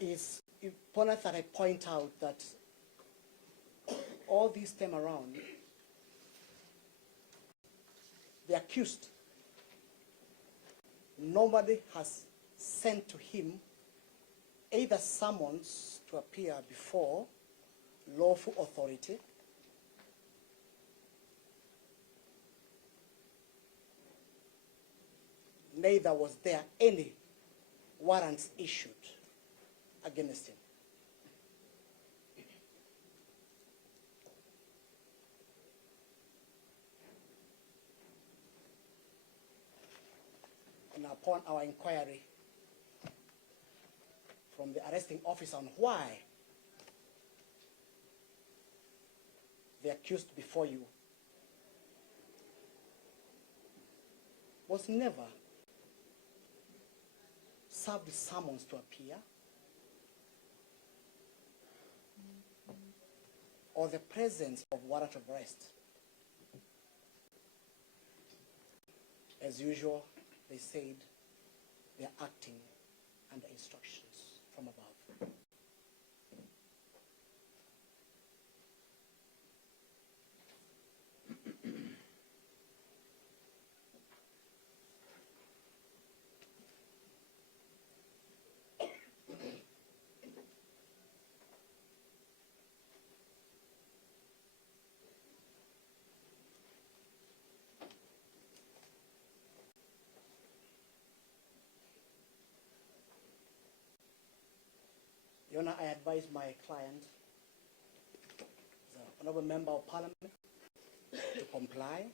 is important that I point out that all this time around, the accused, nobody has sent to him either summons to appear before lawful authority, neither was there any warrants issued against him. And upon our inquiry from the arresting officer on why the accused before you was never served the summons to appear, or the presence of warrant of arrest. As usual, they said they are acting under instructions from above. Your Honor, I advise my client, the Honorable Member of Parliament, to comply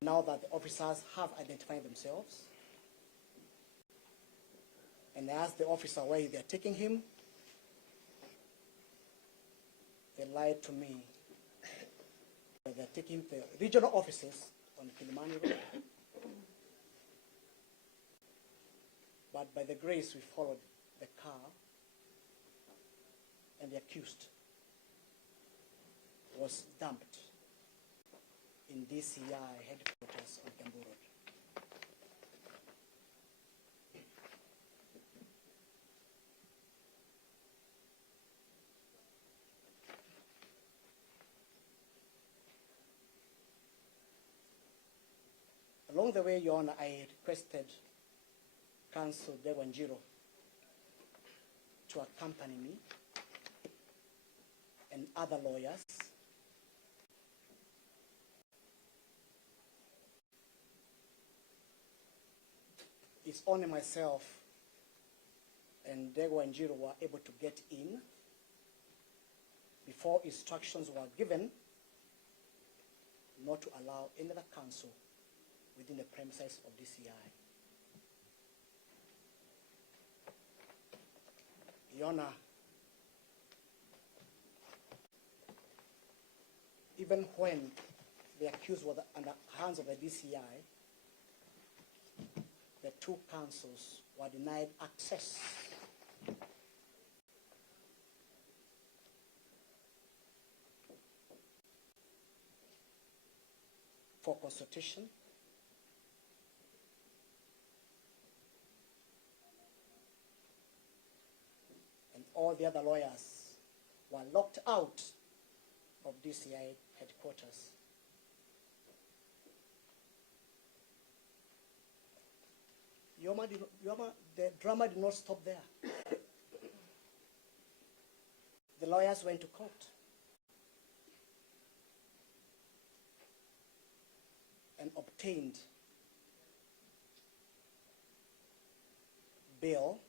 now that the officers have identified themselves. And I asked the officer where they are taking him. They lied to me. They are taking him to the regional offices on Milimani Road. But by the grace, we followed the car, and the accused was dumped in DCI headquarters on Kiambu Road. Along the way, Your Honor, I requested Counsel Dewanjiro to accompany me and other lawyers it's only myself and Dego and Jiro were able to get in before instructions were given not to allow any other counsel within the premises of DCI. Your Honor, even when the accused was under hands of the DCI, the two counsels were denied access for consultation and all the other lawyers were locked out of DCI headquarters. The drama did not stop there. The lawyers went to court and obtained bail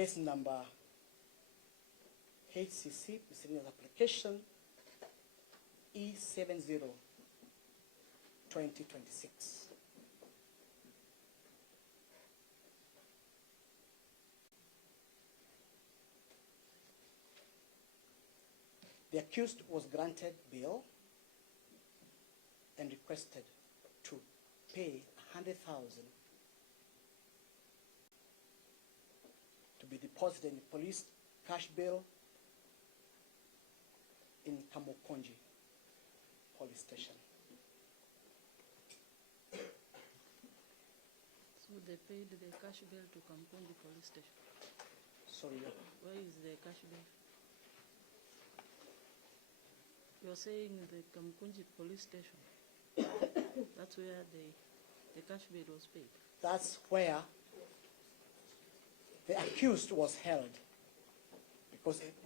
case number HCC, miscellaneous application E70-2026. The accused was granted bail and requested to pay 100,000 to be deposited in the police cash bill in Kamukunji police station. So they paid the cash bill to Kamukunji police station. Sorry, Where is the cash bill? You're saying the Kamukunji police station. That's where the cash bill was paid. that's where the accused was held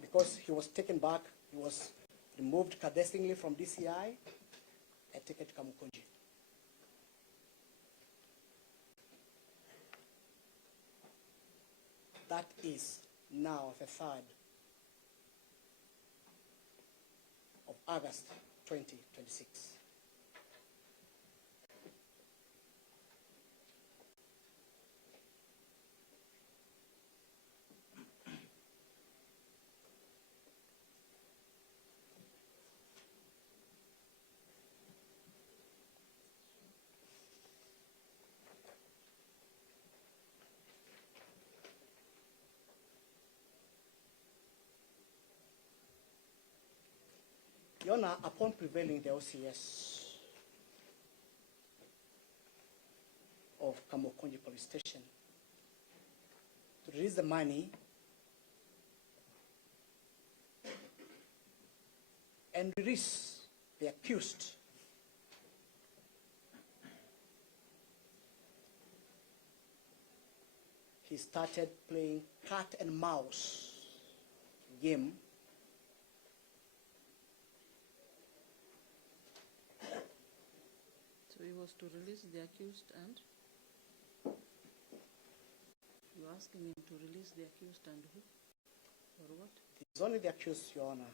because he was taken back, he was removed clandestinely from DCI and taken to Kamukunji. That is now the 3rd of August 2026. Your Honor, upon prevailing the OCS of Kamukunji police station to release the money and release the accused, he started playing cat and mouse game So he was to release the accused and? You're asking him to release the accused and who? Or what? It's only the accused, Your Honor.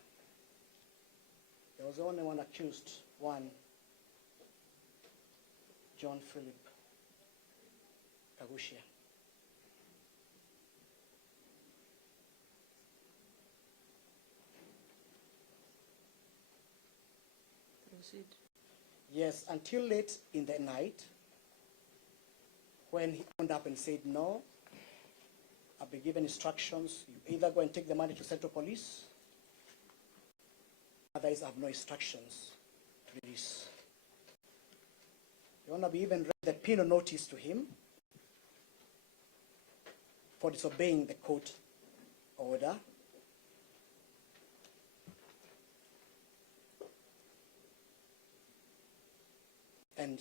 There was only one accused, one, John Philip Kaguchia. Proceed. Yes, until late in the night, when he opened up and said, no, I've been given instructions, you either go and take the money to Central Police, otherwise I have no instructions to release. Your Honor, we even read the penal notice to him for disobeying the court order. And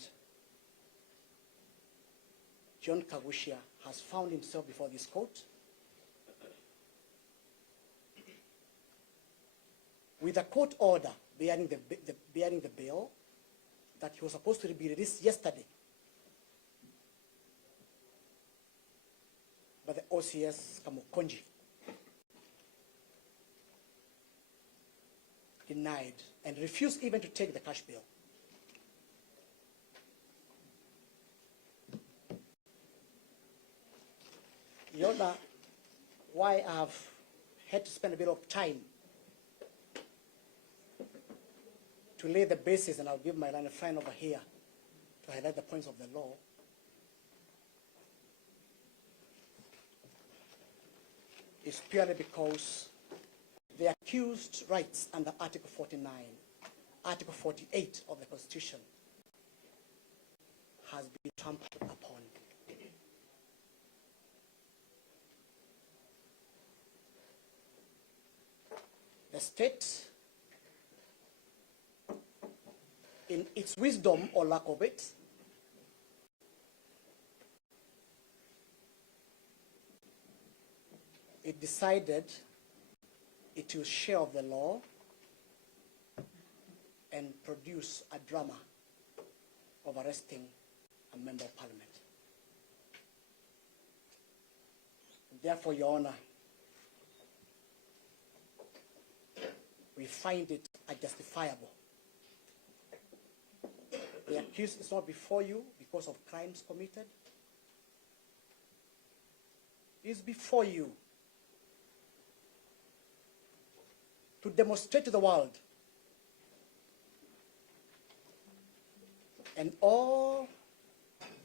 John Kaguchia has found himself before this court with a court order bearing the bail that he was supposed to be released yesterday. But the OCS Kamukunji denied and refused even to take the cash bail. Your Honor, why I have had to spend a bit of time to lay the basis, and I'll give my line of friend over here to highlight the points of the law. Is purely because the accused rights under Article 49, Article 48 of the Constitution has been trampled upon. The state, in its wisdom or lack of it, it decided it will share of the law and produce a drama of arresting a member of parliament. Therefore, Your Honor, we find it unjustifiable. The accused is not before you because of crimes committed. He is before you to demonstrate to the world and all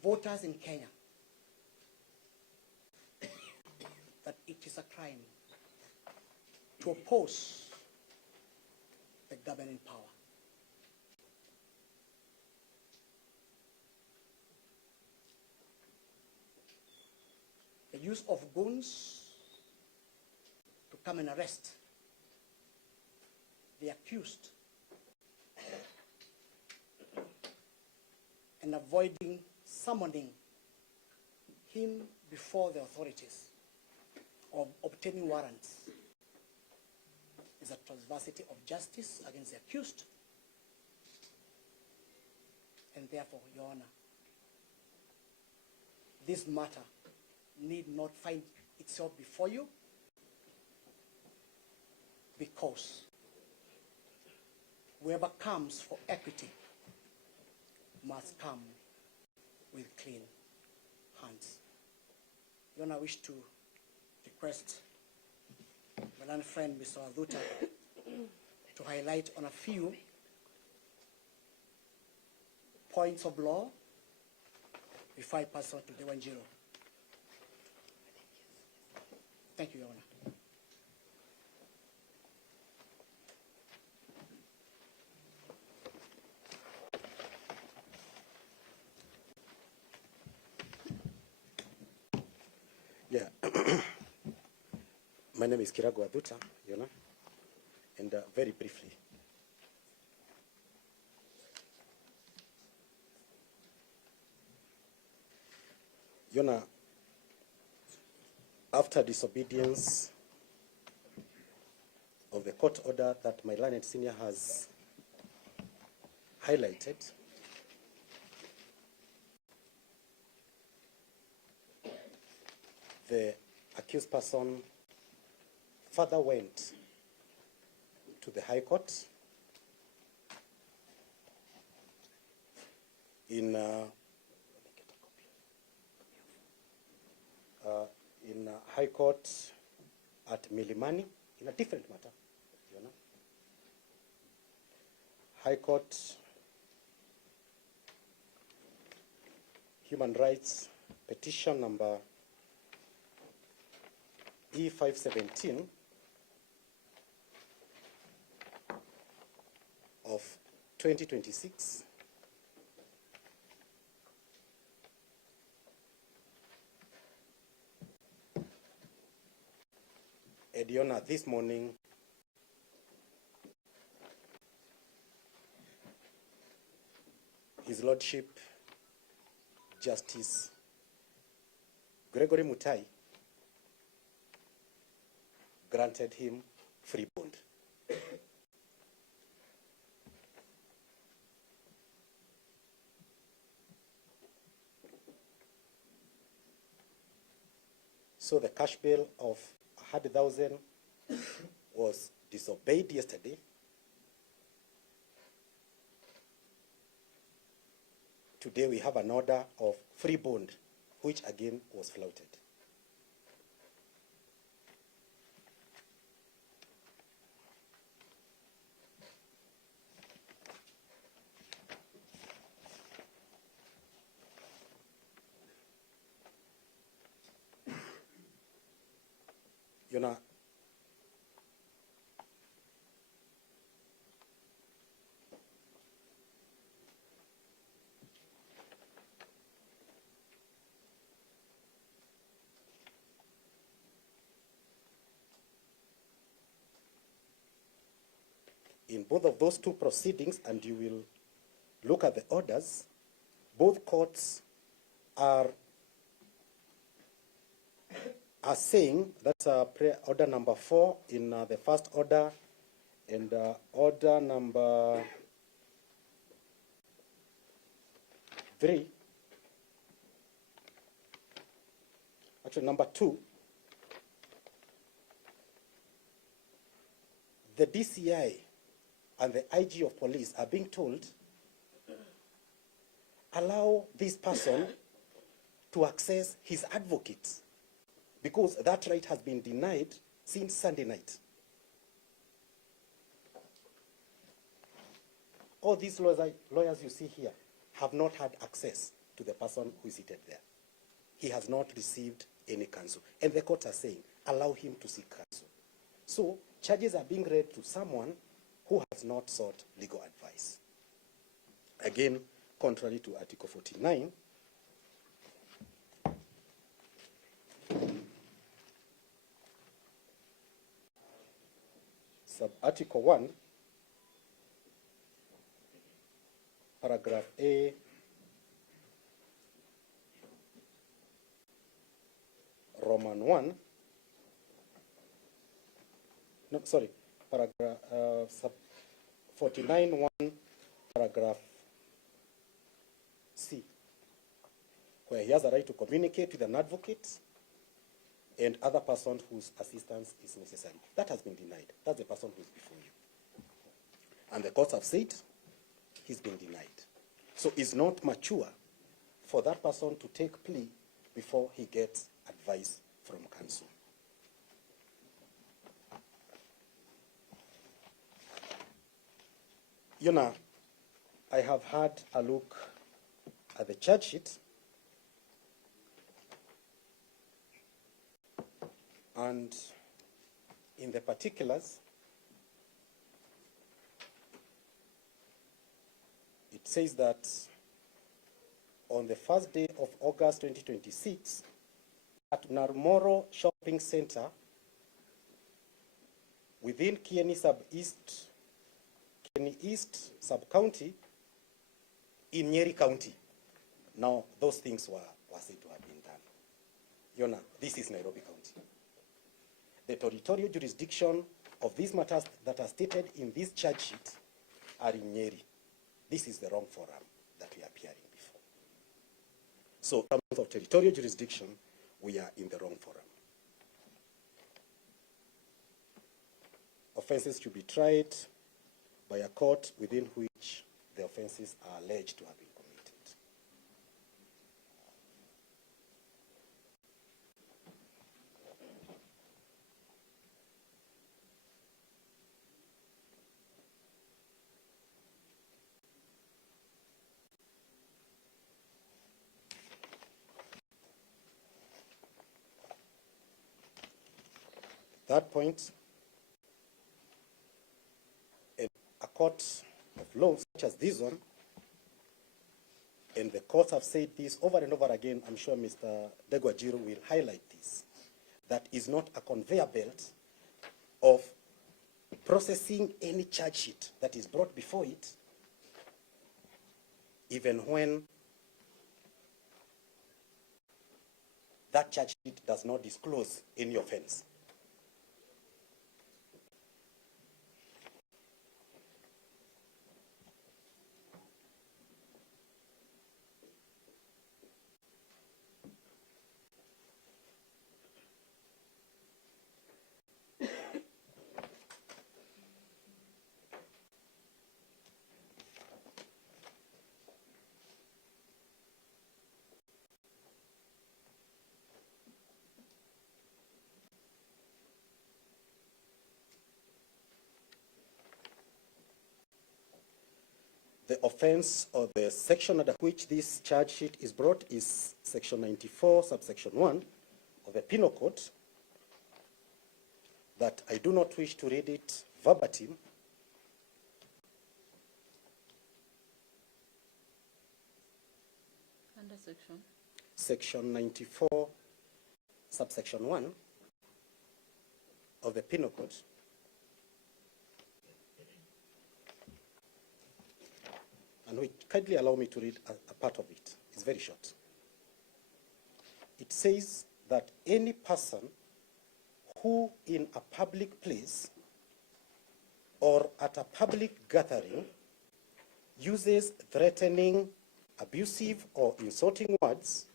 voters in Kenya that it is a crime to oppose the governing power. The use of goons to come and arrest the accused and avoiding summoning him before the authorities or obtaining warrants is a transversity of justice against the accused, and therefore, Your Honor, this matter need not find itself before you because whoever comes for equity must come with clean hands. Your Honor, I wish to request my learned friend, Mr. Adhuta, to highlight on a few points of law before I pass on to the 1-0. Thank you, Your Honor. Yeah. My name is Kirago Adhuta, Your Honor, and very briefly. Your Honor, after disobedience of the court order that my learned senior has highlighted, the accused person further went to the High Court in High Court at Milimani in a different matter, Your Honor. High Court Human Rights Petition number E517 of 2026. And Your Honor, this morning, His Lordship Justice Gregory Mutai granted him free bond. So the cash bail of 100,000 was disobeyed yesterday. Today we have an order of free bond, which again was flouted. Your Honor, in both of those two proceedings, and you will look at the orders, both courts are saying that's order number 4 in the first order, and order number 3, actually number 2, the DCI and the IG of police are being told, allow this person to access his advocate, because that right has been denied since Sunday night. All these lawyers you see here have not had access to the person who is seated there. He has not received any counsel. And the courts are saying, allow him to seek counsel. So charges are being read to someone who has not sought legal advice. Again, contrary to Article 49, Sub-Article 1, Paragraph A, Roman 1, no, sorry, paragraph sub 49(1), paragraph C, where he has a right to communicate with an advocate and other person whose assistance is necessary. That has been denied. That's the person who is before you. And the courts have said he's been denied. So it's not mature for that person to take plea before he gets advice from counsel. You know, I have had a look at the charge sheet, and in the particulars, it says that on the first day of August 2026, at Narmoro Shopping Center within Kieni East Sub-County in Nyeri County. Now, those things were said to have been done. You know, this is Nairobi County. The territorial jurisdiction of these matters that are stated in this charge sheet are in Nyeri. This is the wrong forum that we are appearing before. So, in terms of territorial jurisdiction, we are in the wrong forum. Offenses should be tried by a court within which the offenses are alleged to have been committed. Third point, a court of law such as this one, and the courts have said this over and over again, I'm sure Mr. Degwajiro will highlight this, that is not a conveyor belt of processing any charge sheet that is brought before it, even when that charge sheet does not disclose any offense. The offense or the section under which this charge sheet is brought is section 94, subsection 1 of the Penal Code, that I do not wish to read it verbatim. Under section? Section 94, subsection 1 of the Penal Code. And kindly allow me to read a part of it. It's very short. It says that any person who in a public place or at a public gathering uses threatening, abusive or insulting words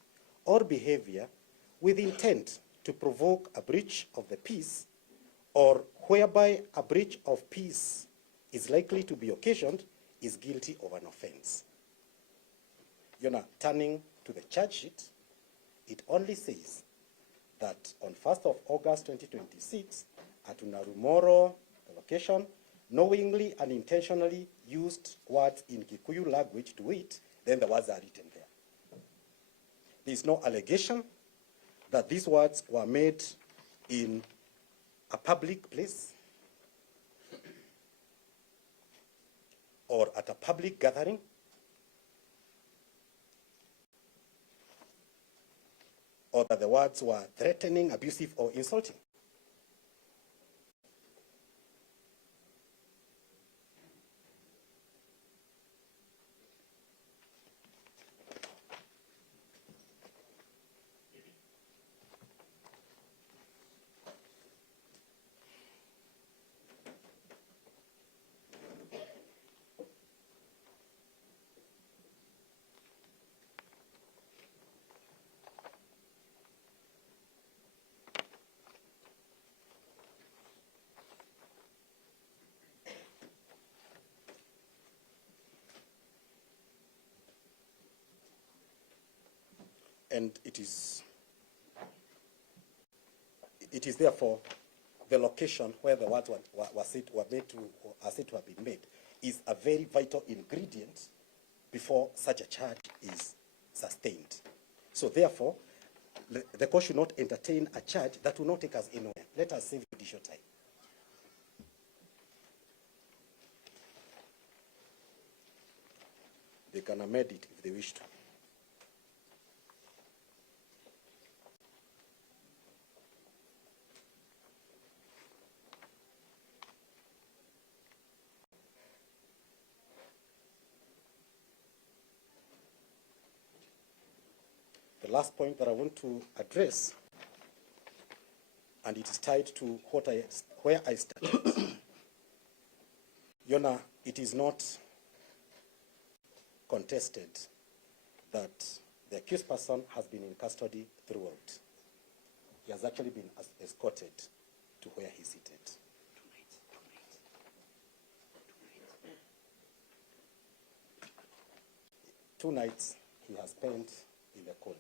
or behavior with intent to provoke a breach of the peace, or whereby a breach of peace is likely to be occasioned, is guilty of an offense. You know, turning to the charge sheet, it only says that on 1st of August 2026, at Narumoro, the location, knowingly and intentionally used words in Kikuyu language to it, then the words are written there. There is no allegation that these words were made in a public place. or at a public gathering, or that the words were threatening, abusive, or insulting. And it is therefore the location where the words are said to have been made is a very vital ingredient before such a charge is sustained. So therefore, the court should not entertain a charge that will not take us anywhere. Let us save judicial time. They can amend it if they wish to. The last point that I want to address, and it is tied to where I started. Your Honor, it is not contested that the accused person has been in custody throughout. He has actually been escorted to where he's seated. 2 nights he has spent in the court.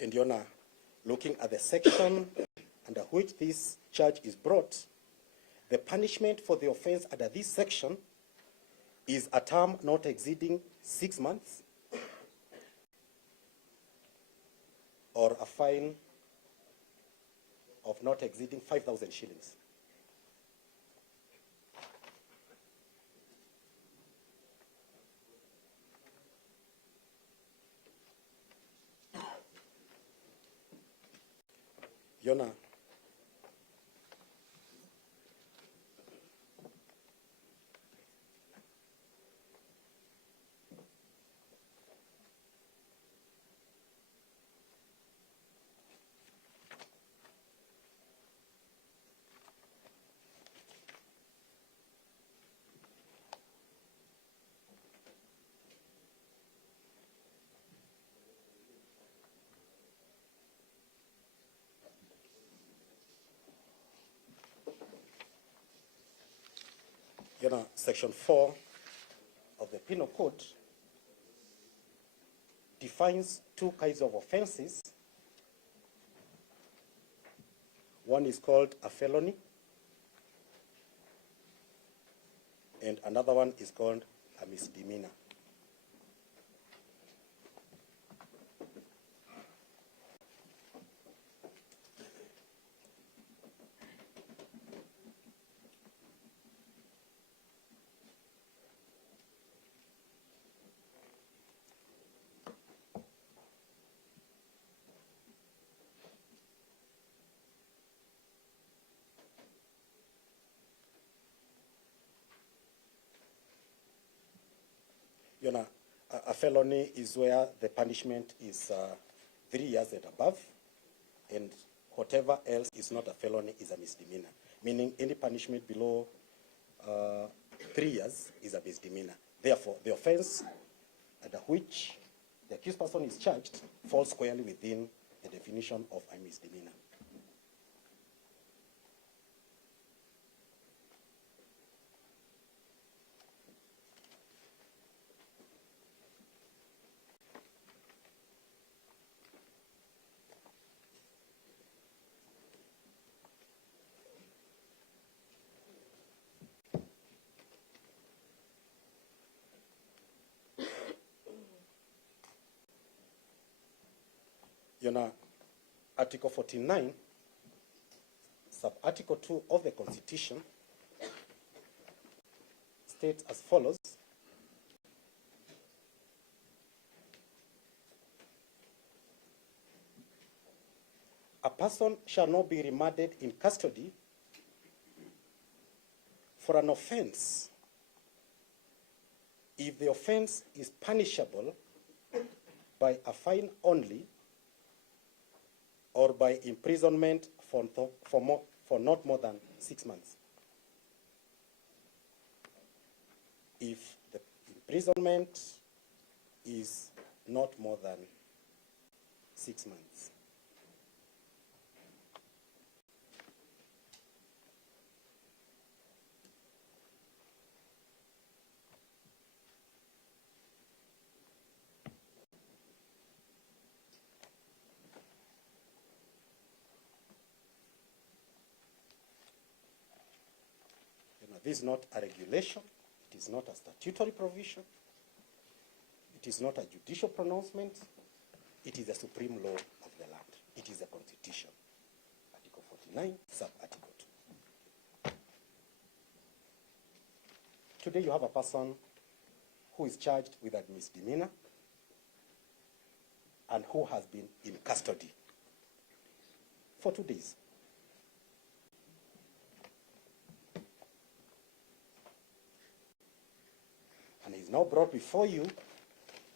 And Your Honor, looking at the section under which this charge is brought, the punishment for the offense under this section is a term not exceeding 6 months or a fine of not exceeding 5,000 shillings. Your Honor, Your Honor, Section 4 of the Penal Code defines 2 kinds of offenses. One is called a felony, and another one is called a misdemeanor. Your Honor, a felony is where the punishment is 3 years and above, and whatever else is not a felony is a misdemeanor, meaning any punishment below 3 years is a misdemeanor. Therefore, the offense under which the accused person is charged falls squarely within the definition of a misdemeanor. Article 49, sub-article 2 of the Constitution states as follows. A person shall not be remanded in custody for an offense if the offense is punishable by a fine only or by imprisonment for not more than 6 months. If the imprisonment is not more than 6 months. This is not a regulation, it is not a statutory provision, it is not a judicial pronouncement, it is the supreme law of the land. It is the Constitution. Article 49, sub-article 2. Today you have a person who is charged with a misdemeanor and who has been in custody for 2 days. And he's now brought before you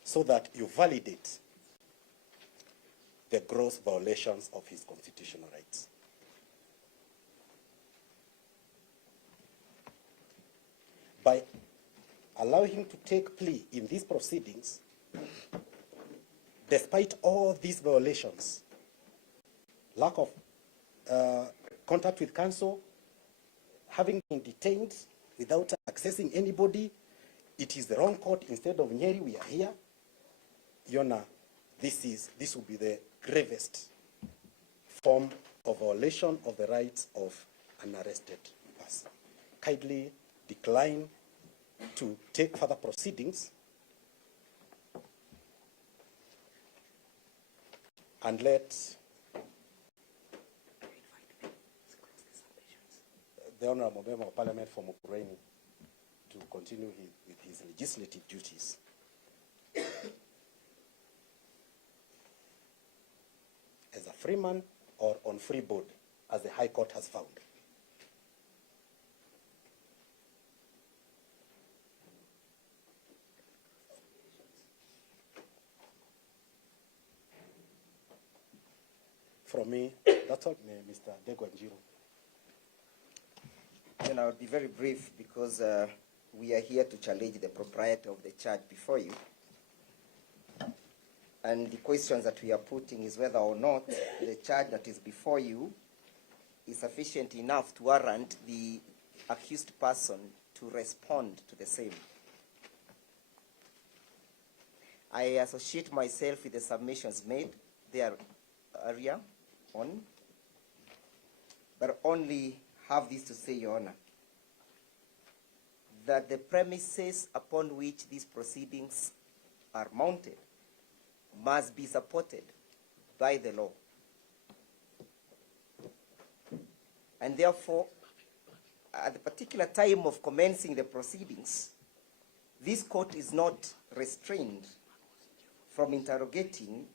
so that you validate the gross violations of his constitutional rights. By allowing him to take plea in these proceedings, despite all these violations, lack of contact with counsel, having been detained without accessing anybody, it is the wrong court. Instead of Nyeri, we are here. Yona, this will be the gravest form of violation of the rights of an arrested person. Kindly decline to take further proceedings and let the Honorable Member of Parliament for Mukurwe-ini to continue with his legislative duties. As a free man or on free board, as the High Court has found. From me, that's all, Mr. Degwanjiru. Then I'll be very brief because we are here to challenge the propriety of the charge before you. And the questions that we are putting is whether or not the charge that is before you is sufficient enough to warrant the accused person to respond to the same. I associate myself with the submissions made there earlier on, but only have this to say, Your Honor, that the premises upon which these proceedings are mounted must be supported by the law. And therefore, at the particular time of commencing the proceedings, this court is not restrained from interrogating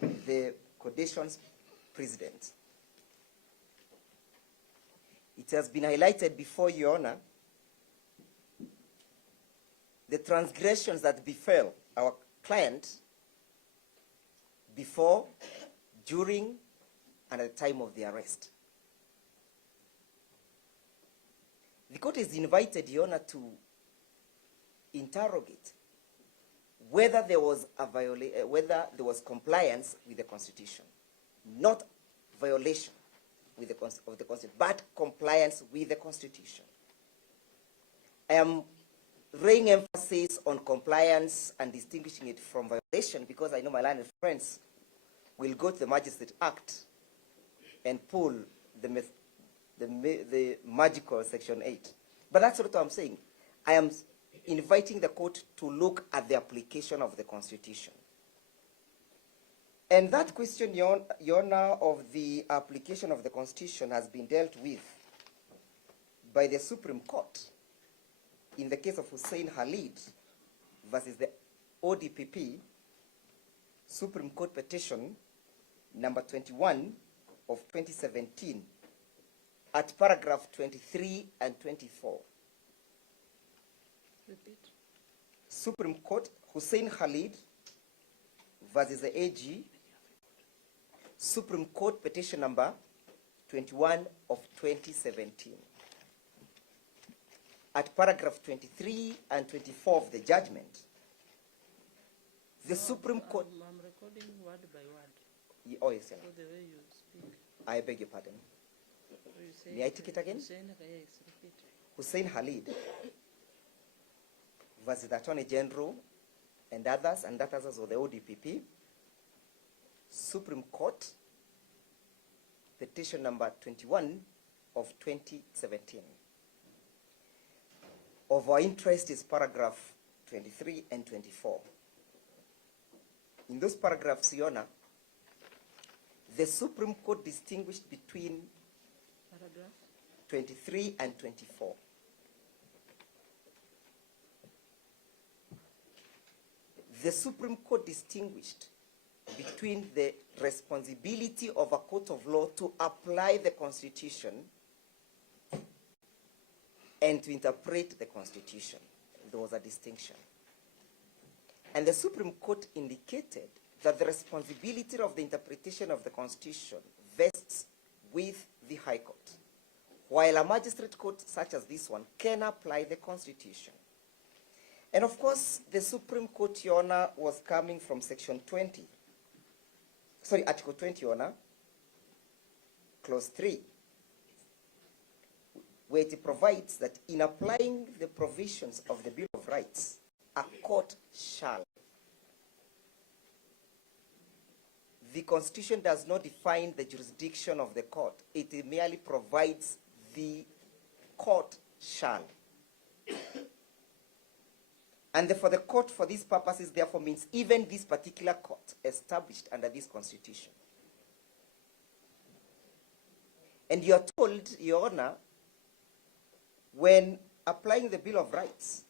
the conditions precedent. It has been highlighted before, Your Honor, the transgressions that befell our client before, during, and at the time of the arrest. The court is invited, Your Honor, to interrogate whether there was whether there was compliance with the Constitution, not violation with of the Constitution, but compliance with the Constitution. I am laying emphasis on compliance and distinguishing it from violation because I know my learned friends will go to the Magistrate Act and pull the magical Section 8. But that's what I'm saying. I am inviting the court to look at the application of the Constitution. And that question, Your Honor, of the application of the Constitution has been dealt with by the Supreme Court in the case of Hussein Khalid versus the ODPP, Supreme Court petition number 21 of 2017 at paragraph 23 and 24. Repeat. Supreme Court, Hussein Khalid versus the AG, Supreme Court petition number 21 of 2017. At paragraph 23 and 24 of the judgment, the Supreme Court... I'm recording word by word. Oh, yes, Your So Honor. the way you speak. I beg your pardon. So you say May I take it again? Yes, repeat. Hussein Khalid versus the Attorney General and others of the ODPP, Supreme Court, petition number 21 of 2017. Of our interest is paragraph 23 and 24. In those paragraphs, Your Honor, the Supreme Court distinguished between Paragraph. 23 and 24. The Supreme Court distinguished between the responsibility of a court of law to apply the Constitution and to interpret the Constitution. There was a distinction. And the Supreme Court indicated that the responsibility of the interpretation of the Constitution vests with the High Court, while a magistrate court such as this one can apply the Constitution. And of course, the Supreme Court, Your Honor, was coming from Section 20. Sorry, Article 20, Your Honor, Clause 3, where it provides that in applying the provisions of the Bill of Rights, a court shall. The Constitution does not define the jurisdiction of the court. It merely provides the court shall. And for the court, for these purposes, therefore, means even this particular court established under this Constitution. And you are told, Your Honor, when applying the Bill of Rights,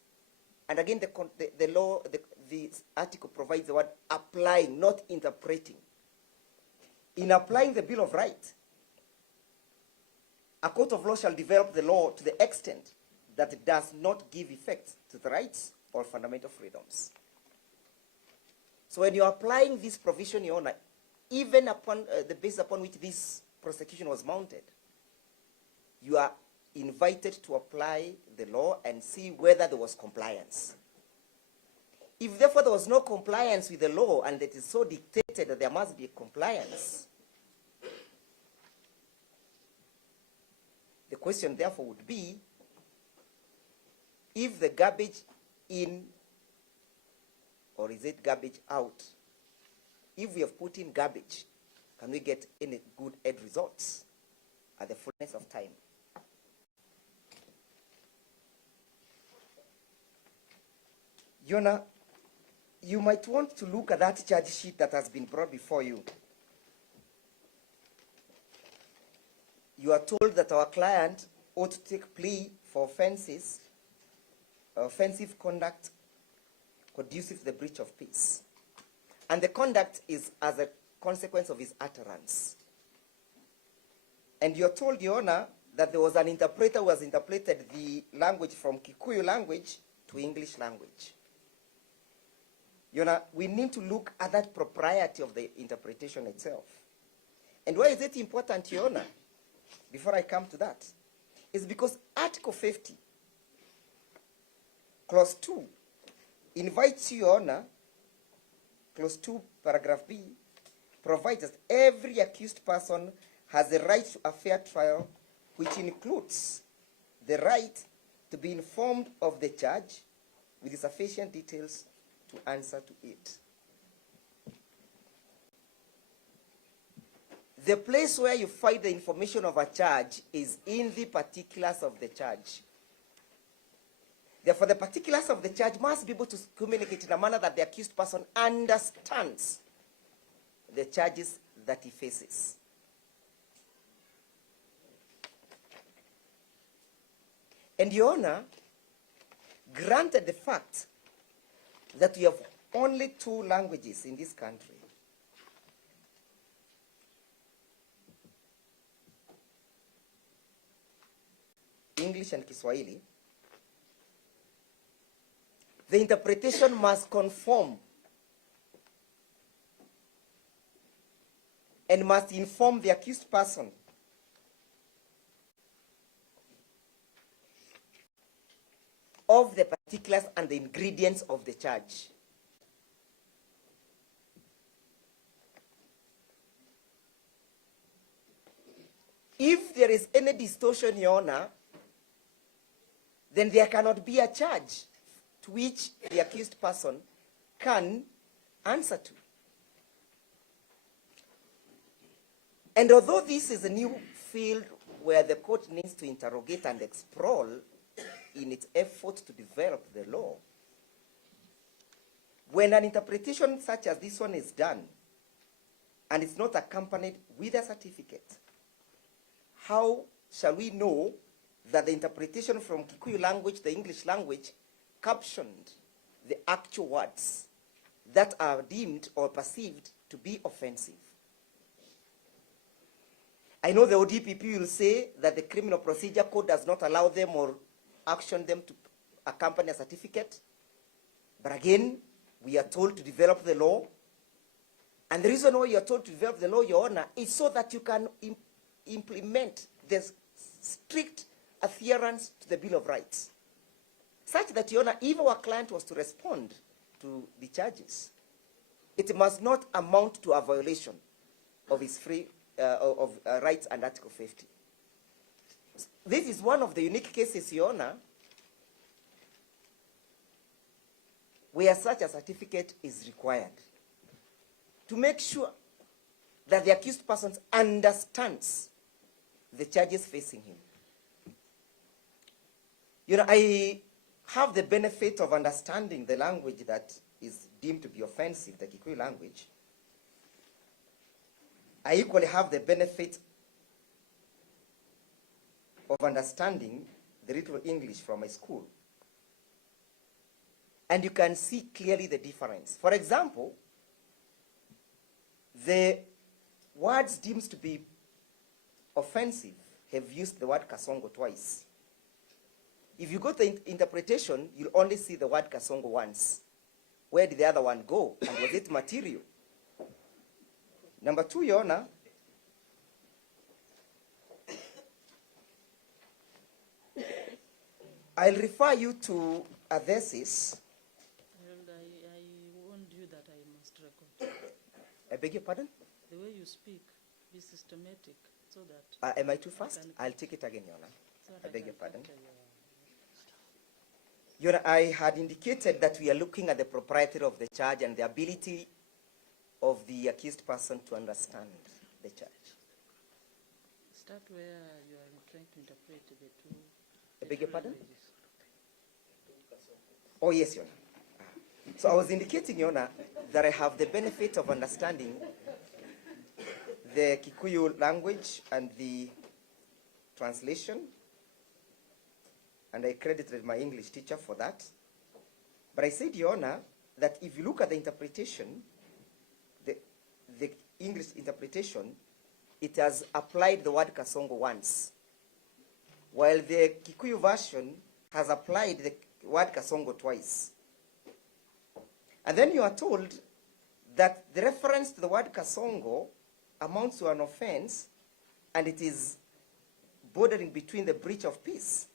and again, the law, the article provides the word applying, not interpreting. In applying the Bill of Rights, a court of law shall develop the law to the extent that it does not give effect to the rights or fundamental freedoms. So when you're applying this provision, Your Honor, even upon the basis upon which this prosecution was mounted, you are invited to apply the law and see whether there was compliance. If therefore there was no compliance with the law and it is so dictated that there must be a compliance, the question therefore would be, if the garbage in, or is it garbage out? If we have put in garbage, can we get any good end results at the fullness of time? Your Honor, you might want to look at that charge sheet that has been brought before you. You are told that our client ought to take plea for offenses, offensive conduct conducive to the breach of peace. And the conduct is as a consequence of his utterance. And you're told, Your Honor, that there was an interpreter who has interpreted the language from Kikuyu language to English language. Your Honor, we need to look at that propriety of the interpretation itself. And why is it important, Your Honor, before I come to that? Is because Article 50, Clause 2, invites you, Your Honor, Clause 2, Paragraph B, provides that every accused person has a right to a fair trial, which includes the right to be informed of the charge with sufficient details to answer to it. The place where you find the information of a charge is in the particulars of the charge. Therefore, the particulars of the charge must be able to communicate in a manner that the accused person understands. the charges that he faces. And Your Honor, granted the fact that we have only 2 languages in this country, English and Kiswahili, the interpretation must conform and must inform the accused person of the particulars and the ingredients of the charge. If there is any distortion, Your Honor, then there cannot be a charge to which the accused person can answer to. And although this is a new field where the court needs to interrogate and explore in its effort to develop the law, when an interpretation such as this one is done and it's not accompanied with a certificate, how shall we know that the interpretation from Kikuyu language, the English language, captioned the actual words that are deemed or perceived to be offensive? I know the ODPP will say that the Criminal Procedure Code does not allow them or action them to accompany a certificate. But again, we are told to develop the law. And the reason why you are told to develop the law, Your Honor, is so that you can implement the strict adherence to the Bill of Rights, such that, Your Honor, if our client was to respond to the charges, it must not amount to a violation of his rights and Article 50. This is one of the unique cases, Your Honor, where such a certificate is required to make sure that the accused person understands the charges facing him. You know, I have the benefit of understanding the language that is deemed to be offensive, the Kikuyu language. I equally have the benefit of understanding the little English from my school. And you can see clearly the difference. For example, the words deemed to be offensive have used the word kasongo twice. If you go to the interpretation, you'll only see the word kasongo once. Where did the other one go? And was it material? Number 2, Your Honor, I'll refer you to a thesis. And I warned you that I must record. I beg your pardon? The way you speak, be systematic, so that... Am I too fast? I'll take it again, Your Honor. so I that beg your can pardon. capture Your Honor, I had indicated that we are looking at the propriety of the charge and the ability of the accused person to understand the charge. Start where you are trying to interpret the two. I beg your pardon? languages. Oh, yes, Your Honor. So I was indicating, Your Honor, that I have the benefit of understanding the Kikuyu language and the translation, and I credited my English teacher for that. But I said, Your Honor, that if you look at the interpretation, the English interpretation, it has applied the word kasongo once, while the Kikuyu version has applied the word kasongo twice. And then you are told that the reference to the word kasongo amounts to an offense, and it is bordering between the breach of peace,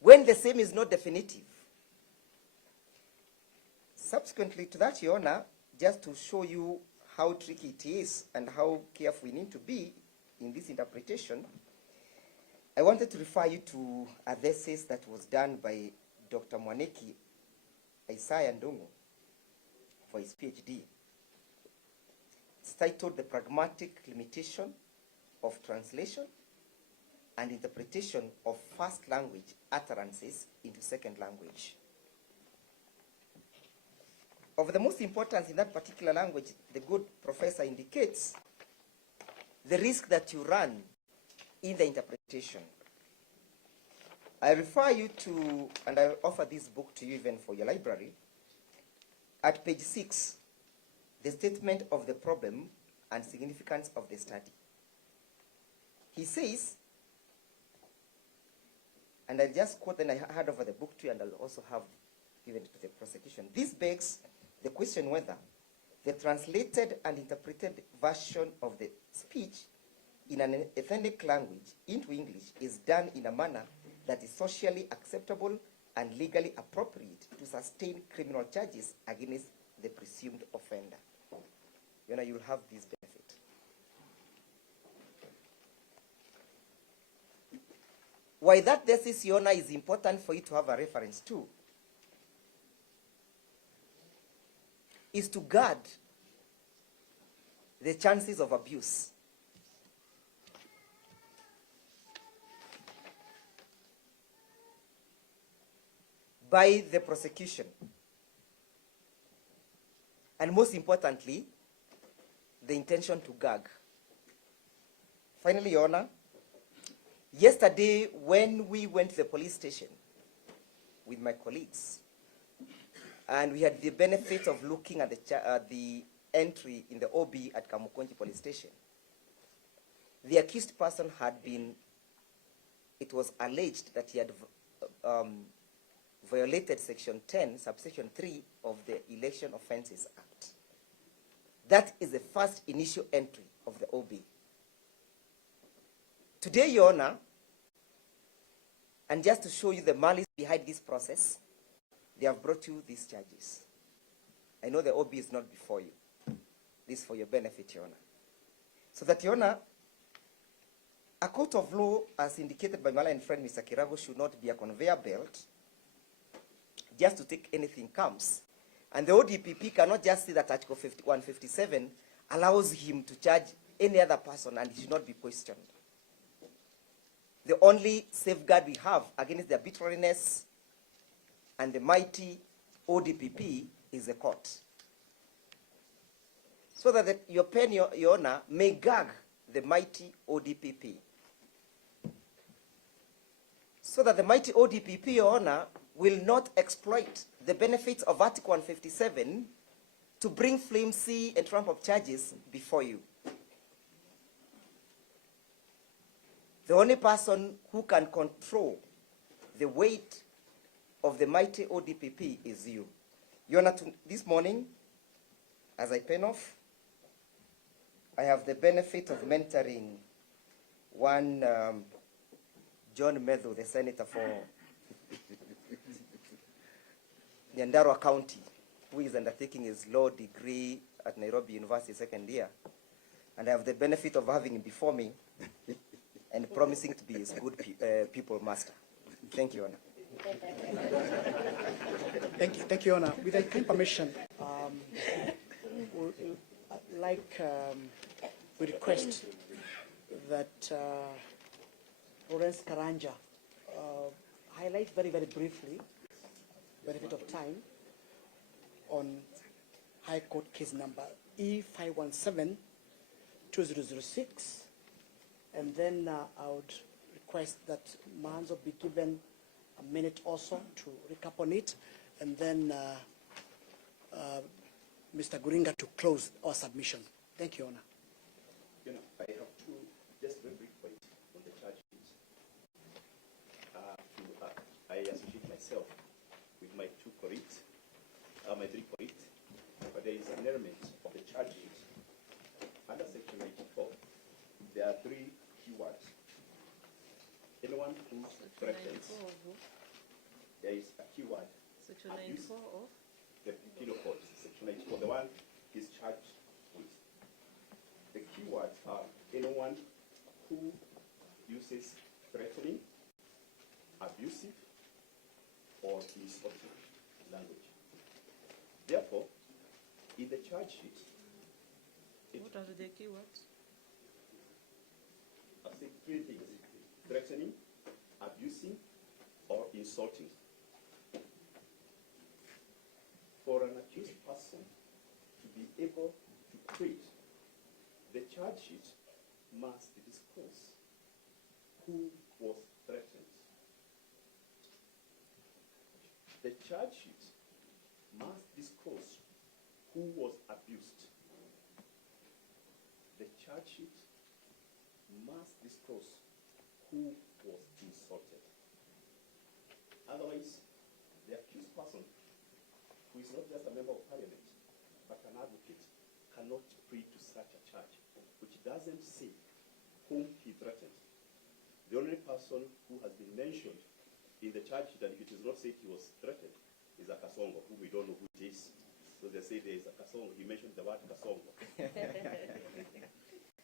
when the same is not definitive. Subsequently to that, Your Honor, just to show you how tricky it is and how careful we need to be in this interpretation, I wanted to refer you to a thesis that was done by Dr. Mwaneki Isaiah Ndungu for his PhD. It's titled The Pragmatic Limitation of Translation and Interpretation of First Language Utterances into Second Language. of the most importance in that particular language, the good professor indicates the risk that you run in the interpretation. I refer you to, and I'll offer this book to you even for your library, at page 6, the statement of the problem and significance of the study. He says, and I'll just quote, then I hand over the book to you, and I'll also have given it to the prosecution. This begs the question whether the translated and interpreted version of the speech in an ethnic language into English is done in a manner that is socially acceptable and legally appropriate to sustain criminal charges against the presumed offender. You know, you'll have this benefit. Why that thesis, Your Honor, is important for you to have a reference to is to guard the chances of abuse. By the prosecution. And most importantly, the intention to gag. Finally, Your Honor, yesterday when we went to the police station with my colleagues, and we had the benefit of looking at the entry in the OB at Kamukunji police station, the accused person had been, it was alleged that he had violated section 10, subsection 3 of the Election Offences Act. That is the first initial entry of the OB. Today, Your Honor, and just to show you the malice behind this process, they have brought you these charges. I know the OB is not before you. This is for your benefit, Your Honor. So that, Your Honor, a court of law, as indicated by my and friend Mr. Kirago, should not be a conveyor belt just to take anything comes. And the ODPP cannot just say that Article 157 allows him to charge any other person and he should not be questioned. The only safeguard we have against the arbitrariness and the mighty ODPP is the court. So that your pen, Your Honor, may gag the mighty ODPP. So that the mighty ODPP, Your Honor, will not exploit the benefits of Article 157 to bring flimsy and trump-up charges before you. The only person who can control the weight of the mighty ODPP is you. Your Honor, this morning, as I pen off, I have the benefit of mentoring one John Medhu, the senator for Nyandarua County, who is undertaking his law degree at Nairobi University second year. And I have the benefit of having him before me and promising to be his good people master. Thank you, Honor. Thank you, Honor. With your kind permission, we request that Lawrence Karanja highlight very, very briefly, benefit of time, on High Court case number E517-2006, and then I would request that Mahanzo be given a minute also to recap on it, and then Mr. Guringa to close our submission. Thank you, Honor. You know, I have two just very brief points on the charge sheet. I associate myself with my two colleagues, my three colleagues, but there is an element of the charge sheet. Under section 94, there are three keywords. Anyone who threatens, there is a keyword. Section 94 of? The penal code, section 94, the one is charged with. The keywords are anyone who uses threatening, abusive, or insulting language. Therefore, in the charge sheet, What are the keywords? I say three things: threatening, abusing, or insulting. For an accused person to be able to plead, the charge sheet must disclose who was threatened. The charge sheet must disclose who was abused. The charge sheet must disclose who was insulted. Otherwise, the accused person, who is not just a member of parliament, but an advocate, cannot plead to such a charge, which doesn't say whom he threatened. The only person who has been mentioned in the charge sheet, and if it is not said he was threatened, is a Kasongo, who we don't know who it is. So they say there is a Kasongo. He mentioned the word Kasongo.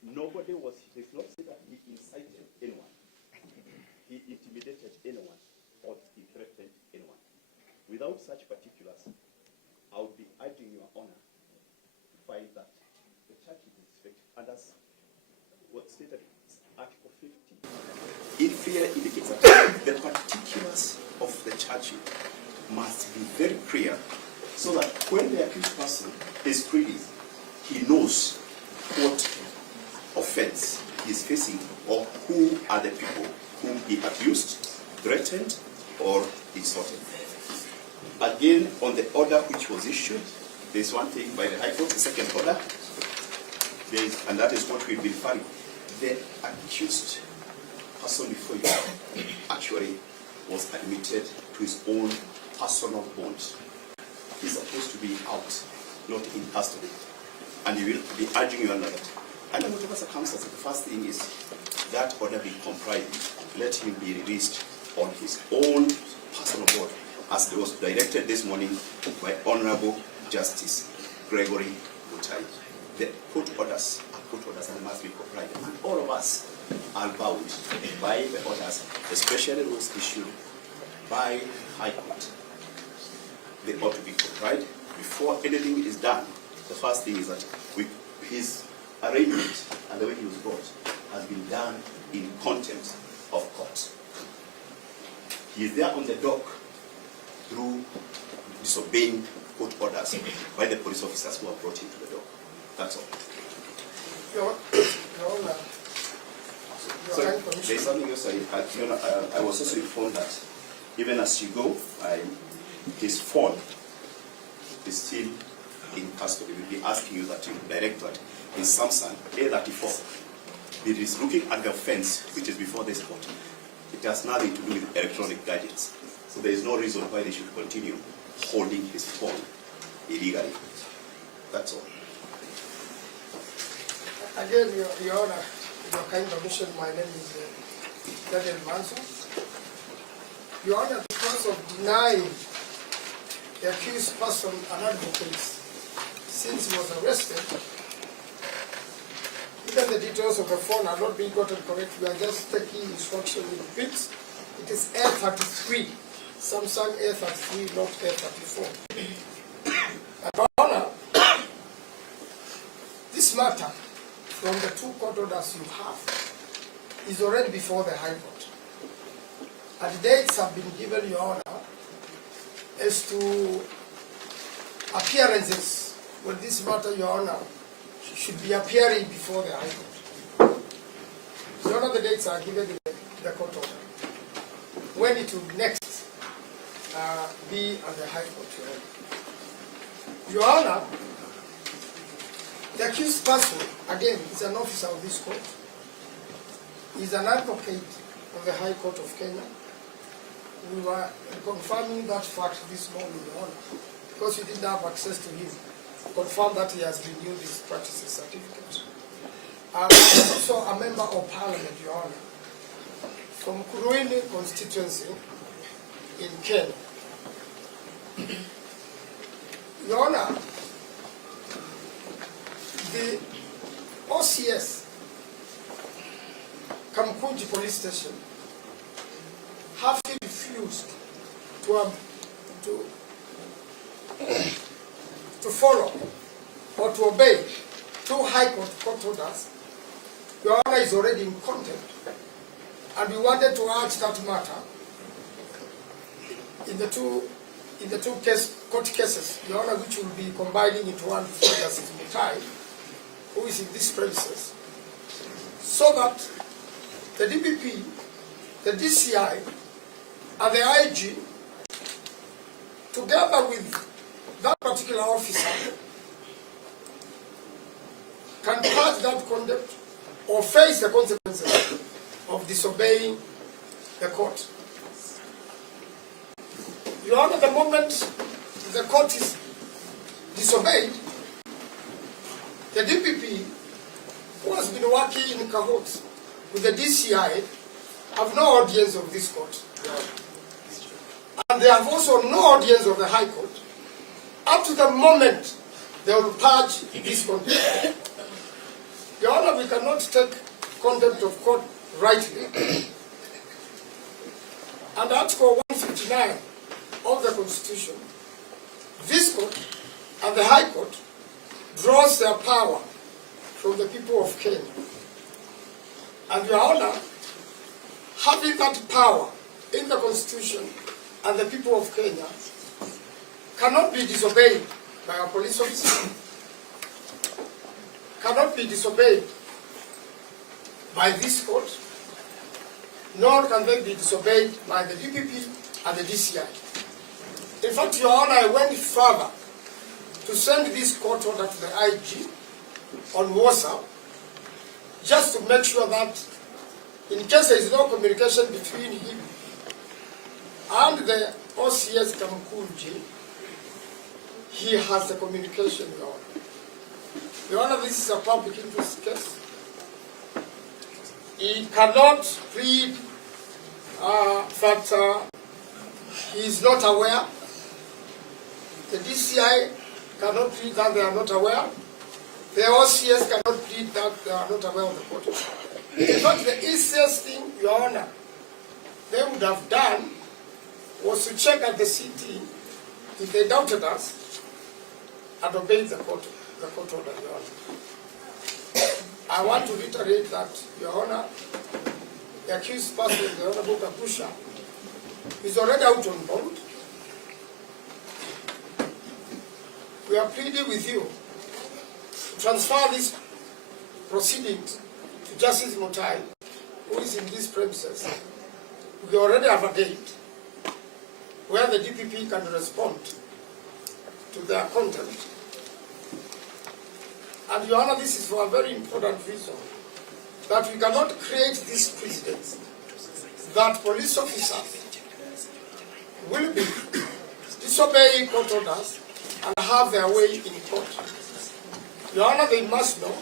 Nobody was, it is not said that he incited anyone. He intimidated anyone, or he threatened anyone. Without such particulars, I would be urging your honor to find that the charge sheet is effective. And as what stated in Article 50, it clearly indicates that the particulars of the charge sheet must be very clear, so that when the accused person is pleading, he knows what offense he is facing, or who are the people whom he abused, threatened, or insulted. Again, on the order which was issued, there is one thing by the High Court, the second order, and that is what we've been referring. The accused person before you actually was admitted to his own personal bond. He's supposed to be out, not in custody. And you will be urging you under that. Under whatever circumstances, the first thing is that order be complied. Let him be released on his own personal bond, as it was directed this morning by Honorable Justice Gregory Mutai. The court orders are court orders and must be complied. And all of us are bound by the orders, especially those issued by High Court. They ought to be complied. Before anything is done, the first thing is that his arraignment and the way he was brought has been done in contempt of court. He is there on the dock through disobeying court orders by the police officers who have brought him to the dock. That's all. Sorry, there's something else I was also informed that even as you go, his phone is still in custody. We'll be asking you that you direct that in Samsung A34. It is looking at the offense which is before this court. It has nothing to do with electronic gadgets. So there is no reason why they should continue holding his phone illegally. That's all. Again, Your Honor, your kind permission, my name is Daniel Manso. Your Honor, because of denying the accused person an advocate since he was arrested, even the details of the phone are not being gotten correct. We are just taking instruction with bits. It is A33, Samsung A33, not A34. Your Honor, this matter, from the two court orders you have, is already before the High Court. And dates have been given, Your Honor, as to appearances when this matter, Your Honor, should be appearing before the High Court. Your Honor, the dates are given in the court order. When it will next be at the High Court, Your Honor. Your Honor, the accused person, again, is an officer of this court. He is an advocate of the High Court of Kenya. We were confirming that fact this morning, Your Honor, because we didn't have access to him. Confirm that he has renewed his practices certificate. I'm also a member of Parliament, Your Honor, from Mukurwe-ini constituency in Kenya. Your Honor, the OCS, Kaguchia police station, have refused to follow or to obey two High Court orders. Your Honor is already in contempt, and we wanted to urge that matter in the two case court cases, Your Honor, which will be combining into one before Justice Mutai, who is in these premises, so that the DPP, the DCI, and the IG, together with that particular officer, can purge that conduct or face the consequences of disobeying the court. Your Honor, the moment the court is disobeyed, the DPP, who has been working in cahoots with the DCI, have no audience of this court. And they have also no audience of the High Court up to the moment they will purge this contempt. Your Honor, we cannot take contempt of court rightly. Under Article 159 of the Constitution, this court and the High Court draws their power from the people of Kenya. And Your Honor, having that power in the Constitution and the people of Kenya cannot be disobeyed by a police officer, cannot be disobeyed by this court, nor can they be disobeyed by the DPP and the DCI. In fact, Your Honor, I went further to send this court order to the IG on WhatsApp, just to make sure that in case there is no communication between him and the OCS Kaguchia, he has the communication, Your Honor. Your Honor, this is a public interest case. He cannot plead that he is not aware. The DCI cannot plead that they are not aware. The OCS cannot plead that they are not aware of the court. In fact, the easiest thing, Your Honor, they would have done was to check at the CT if they doubted us and obeyed the court order, Your Honor. I want to reiterate that, Your Honor, the accused person, the Honorable Kaguchia, is already out on bond. We are pleading with you to transfer this proceedings to Justice Mutai, who is in these premises. We already have a date where the DPP can respond to their contempt. And Your Honor, this is for a very important reason, that we cannot create this precedent that police officers will be disobeying court orders and have their way in court. Your Honor, they must know,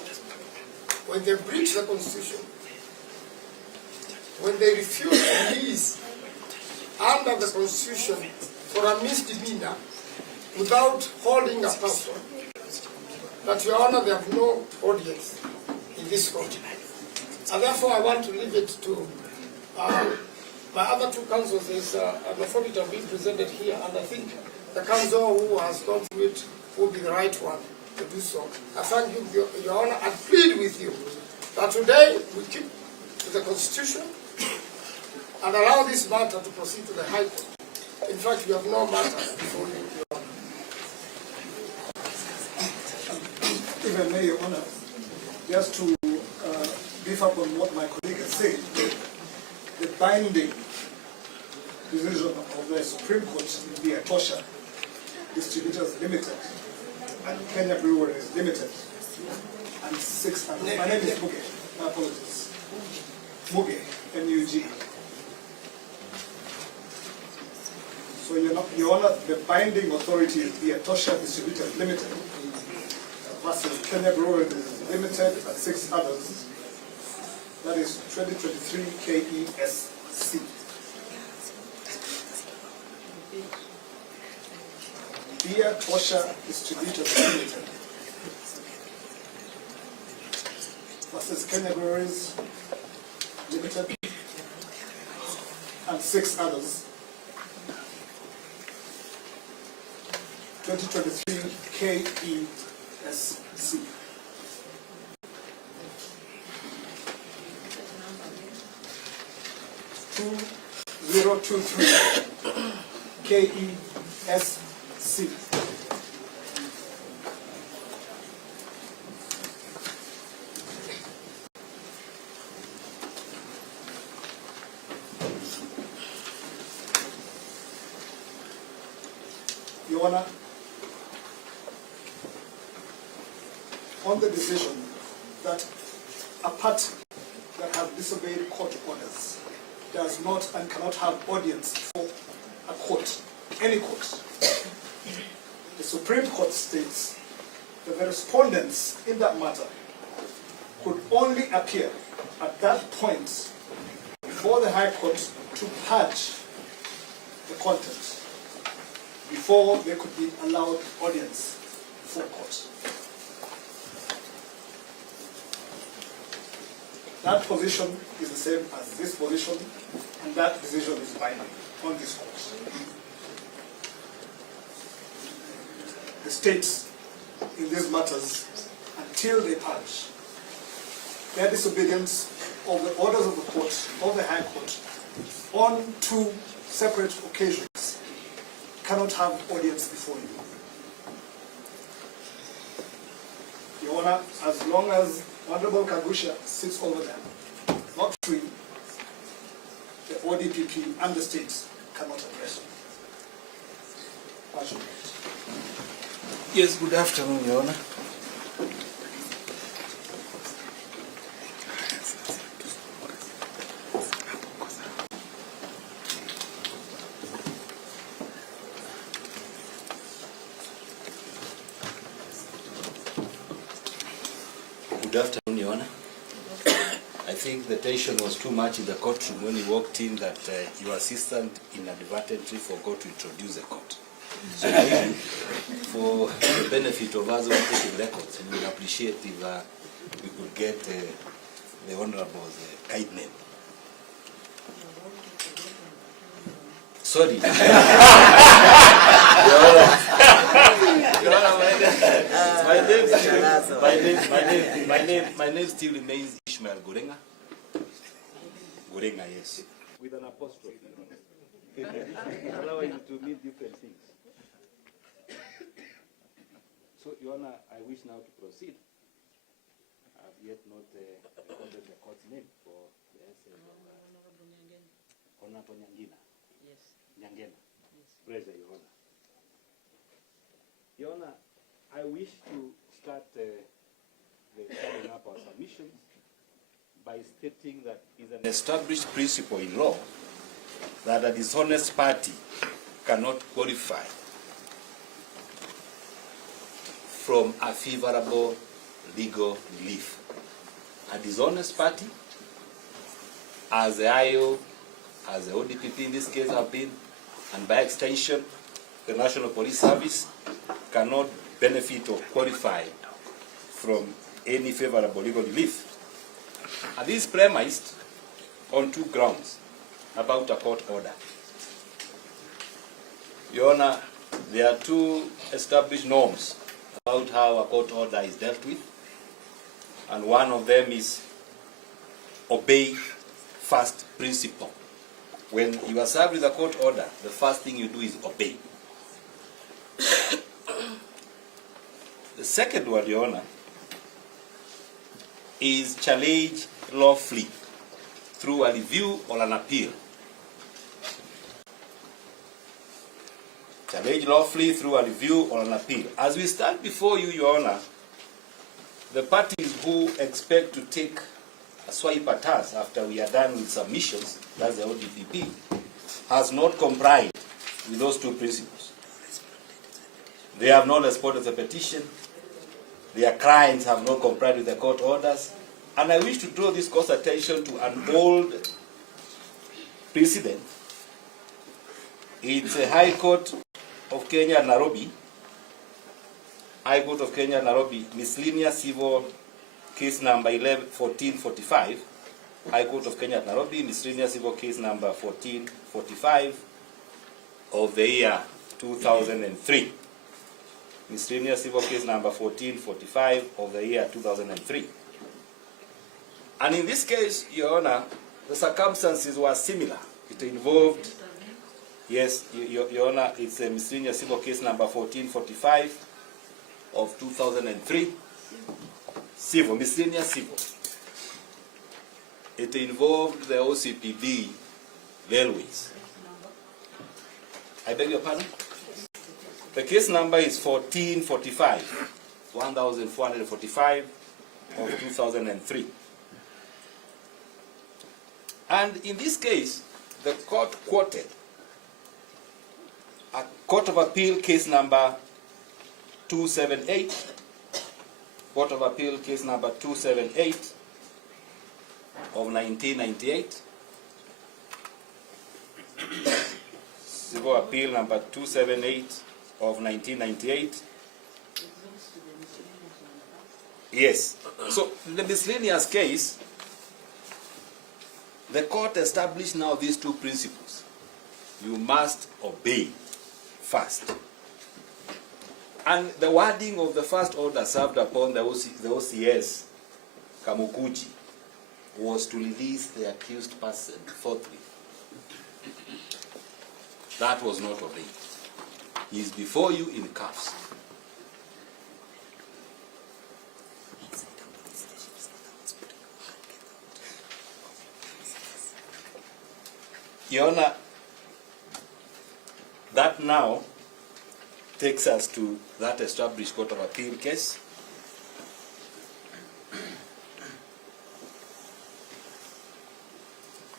when they breach the Constitution, when they refuse to release under the Constitution for a misdemeanor without holding a person, that Your Honor, they have no audience in this court. And therefore I want to leave it to my other two counsels. There's an authority being presented here, and I think the counsel who has gone through it will be the right one to do so. I thank you, Your Honor, and plead with you that today we keep to the Constitution and allow this matter to proceed to the High Court. In fact, we have no matter before you, Your Honor. If I may, Your Honor, just to beef up on what my colleague has said, the binding decision of the Supreme Court in the Atosha Distributors Limited and Kenya Breweries Limited and 6 others. My name is Muge. My apologies. Muge, M-U-G. So, Your Honor, the binding authority is the Atosha Distributors Limited versus Kenya Breweries Limited and 6 others. That is 2023 KESC. Beer Tosha Distributors Limited versus Kenya Breweries Limited and 6 others. 2023 KESC. (2023) KESC. C. Your Honor, on the decision that a party that has disobeyed court orders does not and cannot have audience for a court, any court, the Supreme Court states that the respondents in that matter could only appear at that point before the High Court to purge the content before they could be allowed audience for court. That position is the same as this position, and that decision is binding on this court. The states in these matters, until they purge their disobedience of the orders of the court, of the High Court, on two separate occasions, cannot have audience before you. Your Honor, as long as Honorable Kaguchia sits over there, not free, the ODPP and the states cannot address him. Yes, good afternoon, Your Honor. Good afternoon, Your Honor. I think the tension was too much in the courtroom when you walked in that your assistant inadvertently forgot to introduce the court. So maybe, for the benefit of us who are taking records, we would appreciate if we could get the Honorable's kind name. Sorry. My name still remains Ishmael Gorenga. Gorenga, yes. With an apostrophe. Allowing to mean different things. So, Your Honor, I wish now to proceed. I have yet not recorded the court's name for the essay of Honorable Nyangina. Yes. Nyangena. Yes. Praise Your Honor. Your Honor, I wish to start setting up our submissions by stating that it is an established principle in law that a dishonest party cannot qualify from a favorable legal relief. A dishonest party, as the IO, as the ODPP in this case have been, and by extension, the National Police Service, cannot benefit or qualify from any favorable legal relief. And this is premised on two grounds about a court order. Your Honor, there are two established norms about how a court order is dealt with, and one of them is obey first principle. When you are served with a court order, the first thing you do is obey. The second one, Your Honor, is challenge lawfully through a review or an appeal. Challenge lawfully through a review or an appeal. As we stand before you, Your Honor, the parties who expect to take a swipe at us after we are done with submissions, that's the ODPP, has not complied with those two principles. They have not responded to the petition. Their clients have not complied with the court orders. And I wish to draw this court's attention to an old precedent. It's a High Court of Kenya, Nairobi. High Court of Kenya, Nairobi, miscellaneous civil case number 1445. High Court of Kenya, Nairobi, miscellaneous civil case number 1445 of the year 2003. Miscellaneous civil case number 1445 of the year 2003. And in this case, Your Honor, the circumstances were similar. It involved Yes, Your Honor, it's a miscellaneous civil case number 1445 of 2003. Civil, miscellaneous civil. It involved the OCPD railways. I beg your pardon? The case number is 1445, 1445 of 2003. And in this case, the court quoted a Court of Appeal case number 278, Court of Appeal case number 278 of 1998, Civil Appeal number 278 of 1998. Yes. So the miscellaneous case, the court established now these two principles. You must obey first. And the wording of the first order served upon the OCS, Kaguchia, was to release the accused person forthwith. That was not obeyed. He is before you in cuffs. Your Honor, that now takes us to that established Court of Appeal case.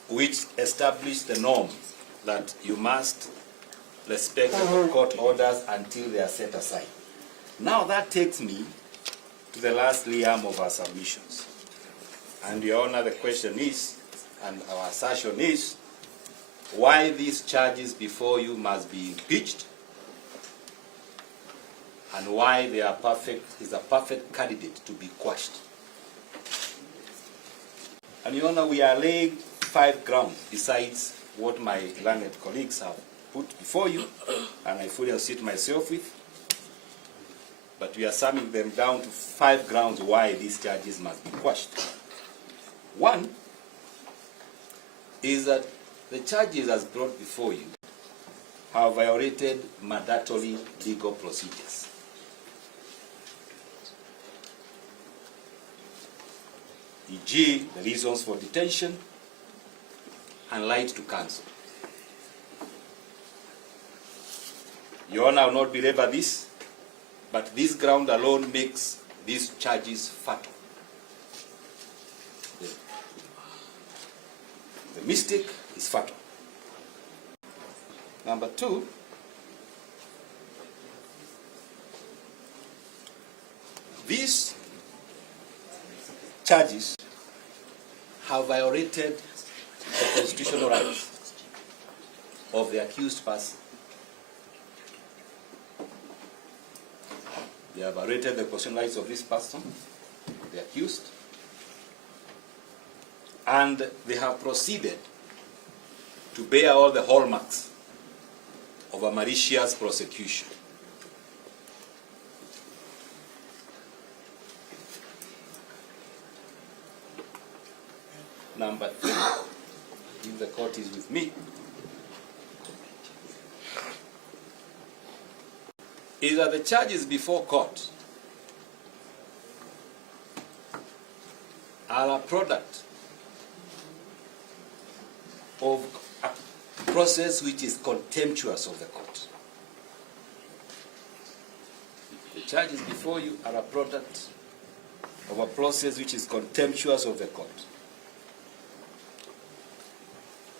Which established the norm that you must respect the court orders until they are set aside. Now that takes me to the last realm of our submissions. And Your Honor, the question is, and our assertion is, why these charges before you must be impeached, and why they are is a perfect candidate to be quashed. And Your Honor, we are laying 5 grounds besides what my learned colleagues have put before you, and I fully associate myself with. But we are summing them down to 5 grounds why these charges must be quashed. One is that the charges as brought before you have violated mandatory legal procedures. E.g., the reasons for detention and right to counsel. Your Honor, I will not belabor this, but this ground alone makes these charges fatal. The mistake is fatal. Number 2, these charges have violated the constitutional rights of the accused person. They have violated the constitutional rights of this person, the accused, and they have proceeded to bear all the hallmarks of a malicious prosecution. Number 3, if the court is with me, is that the charges before court are a product of a process which is contemptuous of the court. The charges before you are a product of a process which is contemptuous of the court.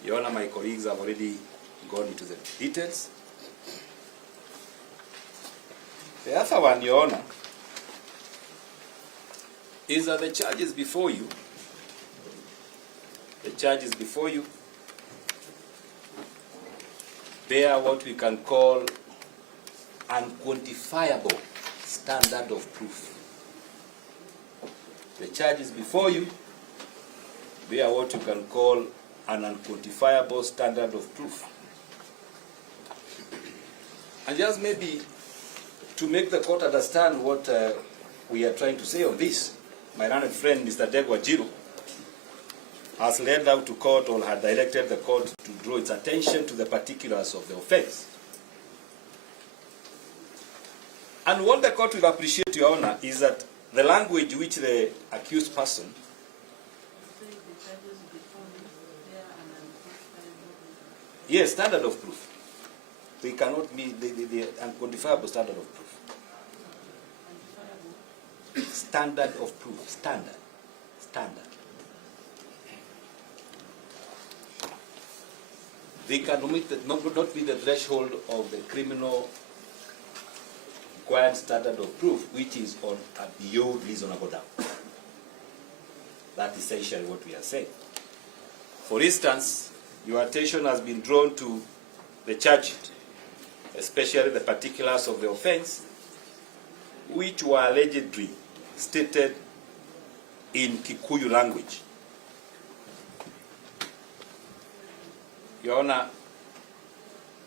Your Honor, my colleagues have already gone into the details. The other one, Your Honor, is that the charges before you bear what we can call unquantifiable standard of proof. The charges before you bear what you can call an unquantifiable standard of proof. And just maybe to make the court understand what we are trying to say on this, my learned friend, Mr. Degwajiro, has led out to court or had directed the court to draw its attention to the particulars of the offense. And what the court will appreciate, Your Honor, is that the language which the accused person yes, standard of proof. They cannot meet the unquantifiable standard of proof. Standard of proof. Standard. They cannot meet not meet the threshold of the criminal required standard of proof, which is on a beyond reasonable doubt. That's essentially what we are saying. For instance, your attention has been drawn to the charge sheet, especially the particulars of the offense, which were allegedly stated in Kikuyu language. Your Honor,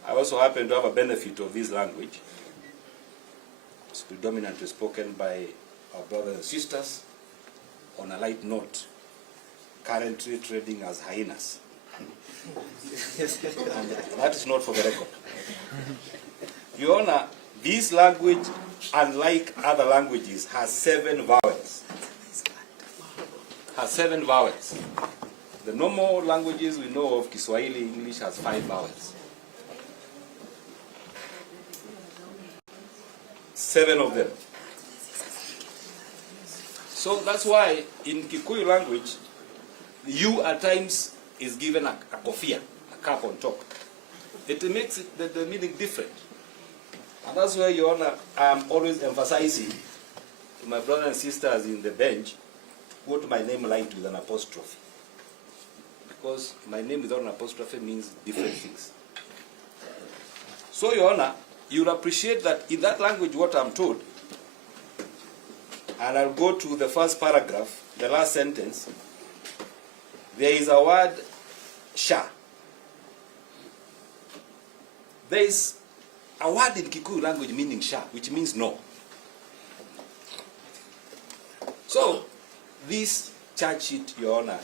I also happen to have a benefit of this language. It's predominantly spoken by our brothers and sisters on a light note, currently trading as hyenas. And that is not for the record. Your Honor, this language, unlike other languages, has 7 vowels. The normal languages we know of, Kiswahili, English, has 5 vowels. 7 of them. So that's why in Kikuyu language, you at times is given a kofia, a cap on top. It makes it the meaning different. And that's why, Your Honor, I'm always emphasizing to my brothers and sisters in the bench to quote my name light with an apostrophe. Because my name without an apostrophe means different things. So, Your Honor, you'll appreciate that in that language what I'm told, and I'll go to the first paragraph, the last sentence, there is a word, sha. There is a word in Kikuyu language meaning sha, which means no. So, this charge sheet, Your Honor,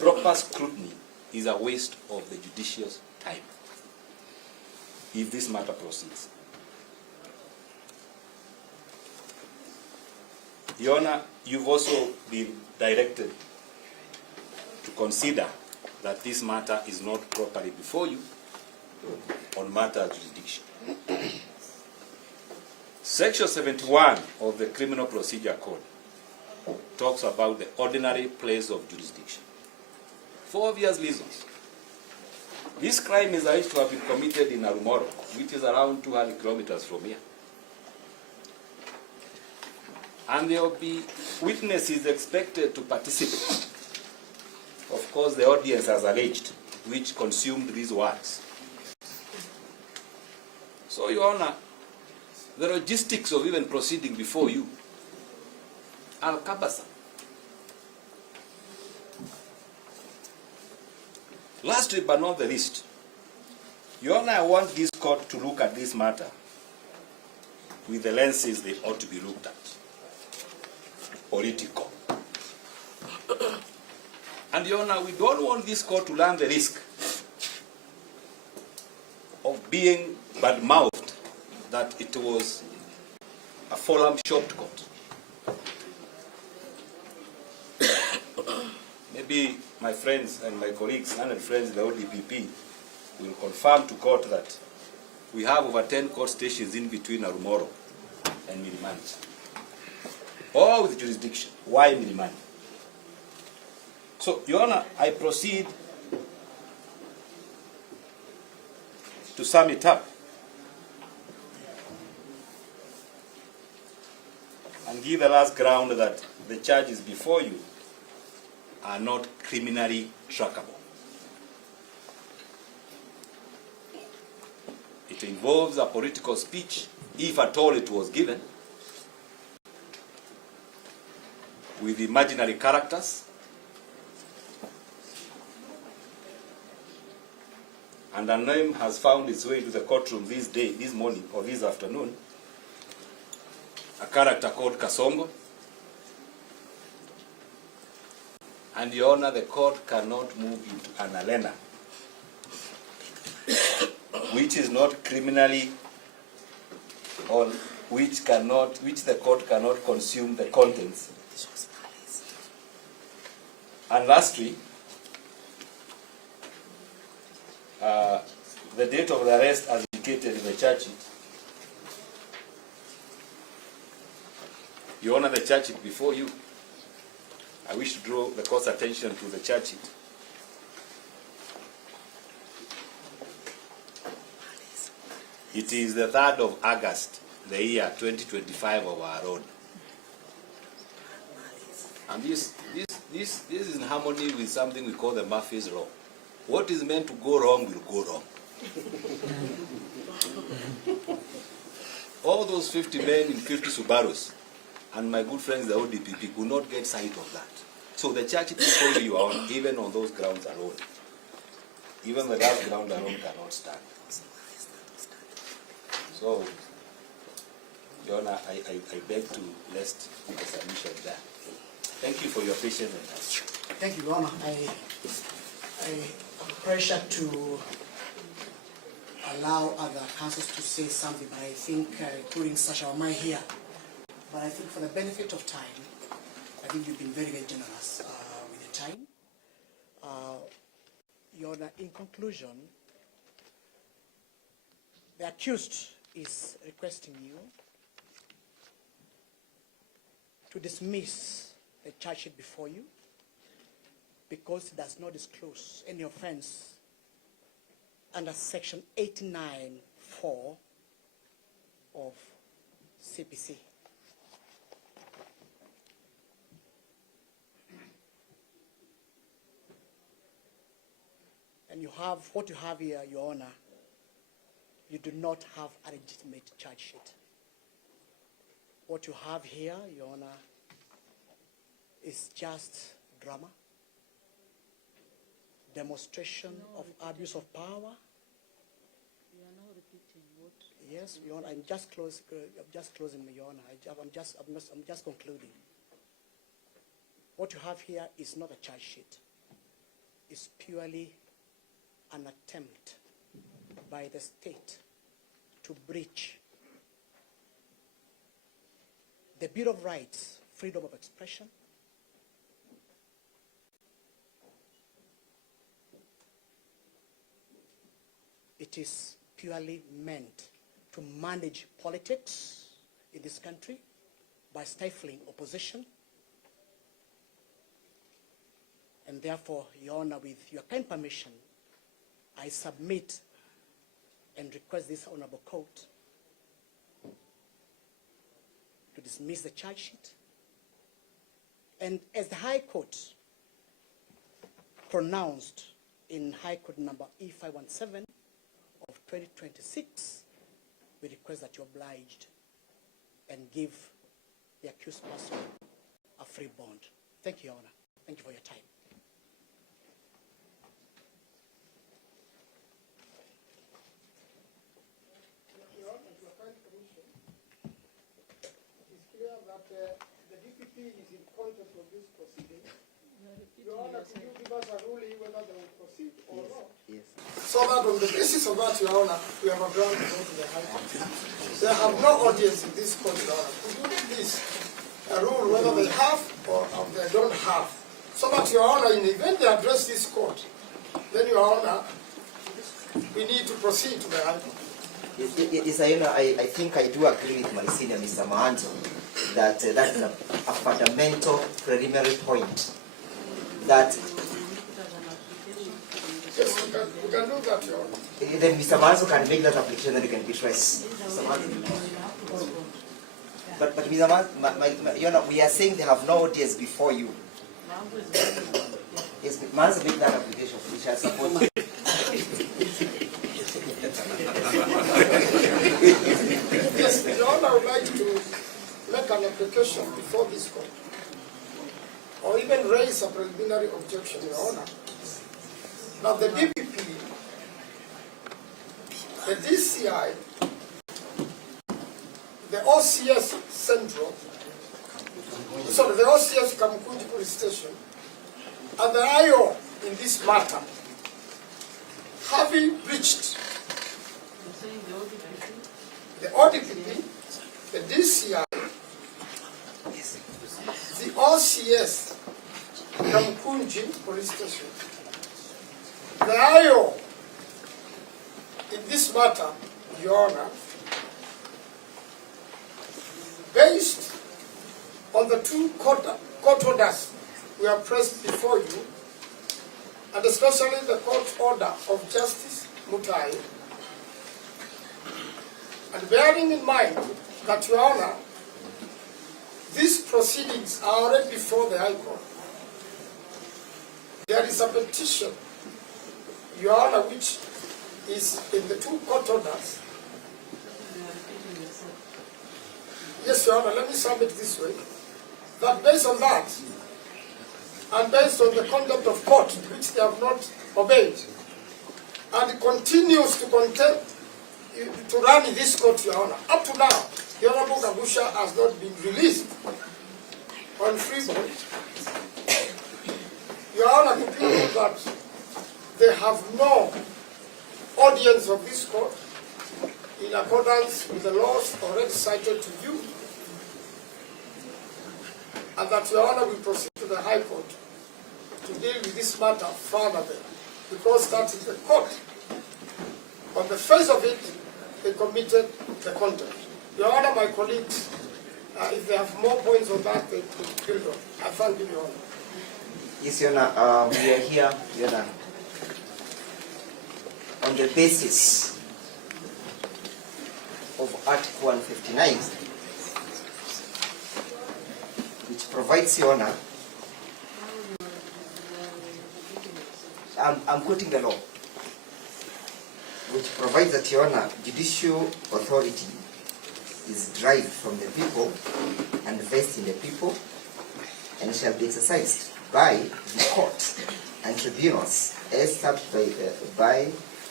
proper scrutiny is a waste of the judicious time if this matter proceeds. Your Honor, you've also been directed to consider that this matter is not properly before you on matter of jurisdiction. Section 71 of the Criminal Procedure Code talks about the ordinary place of jurisdiction for obvious reasons. This crime is alleged to have been committed in Arumoro, which is around 200 kilometers from here. And there will be witnesses expected to participate. Of course, the audience has alleged, which consumed these words. So, Your Honor, the logistics of even proceeding before you are cumbersome. Lastly, but not the least, Your Honor, I want this court to look at this matter with the lenses they ought to be looked at. Political. And Your Honor, we don't want this court to run the risk of being bad-mouthed that it was a forum-shopped court. Maybe my friends and my colleagues and friends in the ODPP will confirm to court that we have over 10 court stations in between Arumoro and Milimani. All with jurisdiction. Why Milimani? So, Your Honor, I proceed to sum it up and give the last ground that the charges before you are not criminally trackable. It involves a political speech, if at all it was given, with imaginary characters, and a name has found its way to the courtroom this morning or this afternoon, a character called Kasongo, And Your Honor, the court cannot move into an arena which is not criminally, or which the court cannot consume the contents. And lastly, the date of the arrest as indicated in the charge sheet. Your Honor, the charge sheet before you. I wish to draw the court's attention to the charge sheet. It is the 3rd of August, the year 2025 of our own. And this is in harmony with something we call the Murphy's Law. What is meant to go wrong will go wrong. All those 50 men in 50 Subarus and my good friends the ODPP could not get sight of that. So the church before you are on, even on those grounds alone. Even the last ground alone cannot stand. So, Your Honor, I beg to rest the submission there. Thank you for your patience and answer. Thank you, Your Honor. I am pressured to allow other counsels to say something, but I think, including Sasha Omai here, but I think for the benefit of time, I think you've been very, very generous with the time. Your Honor, in conclusion, the accused is requesting you to dismiss the charge sheet before you because it does not disclose any offense under section 89(4) of CPC. And you have, what you have here, Your Honor, you do not have a legitimate charge sheet. What you have here, Your Honor, is just drama, demonstration of abuse of power. You are now repeating what? Yes, Your Honor, I'm just closing, Your Honor. I'm just concluding. What you have here is not a charge sheet. It's purely an attempt by the state to breach the Bill of Rights, freedom of expression, it is purely meant to manage politics in this country by stifling opposition. And therefore, Your Honor, with your kind permission, I submit and request this honorable court to dismiss the charge sheet. And as the High Court pronounced in High Court number E517 of 2026, we request that you obliged and give the accused person a free bond. Thank you, Your Honor. Thank you for your time. The DPP is in contempt of this proceeding. Your Honor, could you give us a ruling whether they will proceed or not? Yes. So that on the basis of that, Your Honor, we have a ground to go to the High Court. They have no audience in this court, Your Honor. Could you please rule whether they have or they don't have? So that, Your Honor, in the event they address this court, then, Your Honor, we need to proceed to the High Court. Yes, Your Honor, I think I do agree with my senior, Mr. Mahanto, that that's a fundamental preliminary point. That yes, we can do that, Your Honor. Then Mr. Mahanto can make that application and you can address. But Mr. Mahanto, Your Honor, we are saying they have no audience before you. Yes, Mahanto make that application, which I support. Yes, Your Honor, I would like to make an application before this court, or even raise a preliminary objection, Your Honor. Now, the DPP, the DCI, the OCS Central, sorry, the OCS Kaguchia Police Station, And the IO in this matter, having reached You're saying the ODPP? the ODPP, the DCI, the OCS, Kaguchia Police Station, the IO in this matter, Your Honor, based on the two court orders we have pressed before you, and especially the court order of Justice Mutai, and bearing in mind that, Your Honor, these proceedings are already before the High Court. There is a petition, Your Honor, which is in the two court orders. Yes, Your Honor, let me sum it this way. That based on that, and based on the conduct of court, which they have not obeyed, and continues to run in this court, Your Honor. Up to now, the Honorable Kaguchia has not been released on free bond. Your Honor, to people that they have no audience of this court in accordance with the laws already cited to you, and that, Your Honor, will proceed to the High Court to deal with this matter further there, because that is the court. On the face of it, they committed the conduct. Your Honor, my colleagues, if they have more points on that, they could build on. I thank you, Your Honor. Yes, Your Honor, we are here, Your Honor, on the basis of Article 159, which provides, Your Honor, I'm quoting the law, which provides that, Your Honor, judicial authority is derived from the people and vested in the people, and shall be exercised by the court and tribunals as established by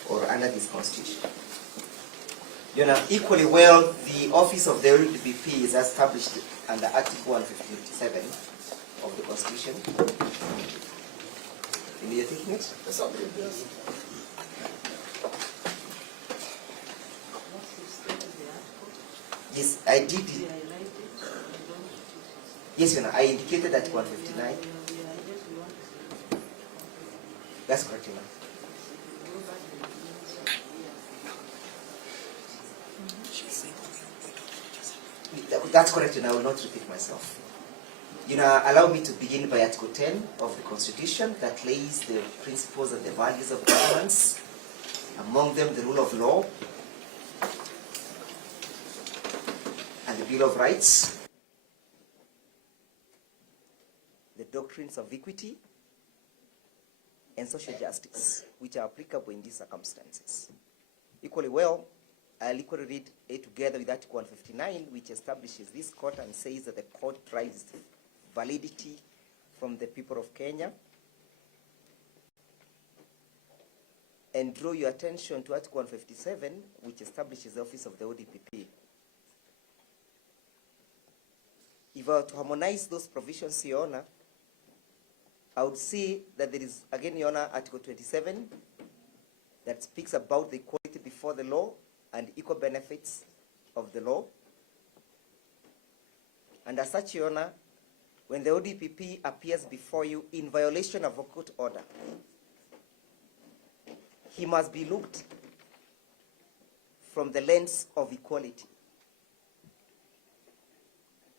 or under this Constitution. You know, equally well, the office of the ODPP is established under Article 157 of the Constitution. Are you taking it? Yes. Yes, I did. Yes, Your Honor, I indicated that 159. That's correct, Your Honor. That's correct, Your Honor. I will not repeat myself. You know, allow me to begin by Article 10 of the Constitution that lays the principles and the values of governance, among them the rule of law and the Bill of Rights, the doctrines of equity and social justice, which are applicable in these circumstances. Equally well, I'll equally read it together with Article 159, which establishes this court and says that the court derives validity from the people of Kenya. And draw your attention to Article 157, which establishes the office of the ODPP. If I were to harmonize those provisions, Your Honor, I would say that there is, again, Your Honor, Article 27, that speaks about the equality before the law and equal benefits of the law. And as such, Your Honor, when the ODPP appears before you in violation of a court order, he must be looked from the lens of equality.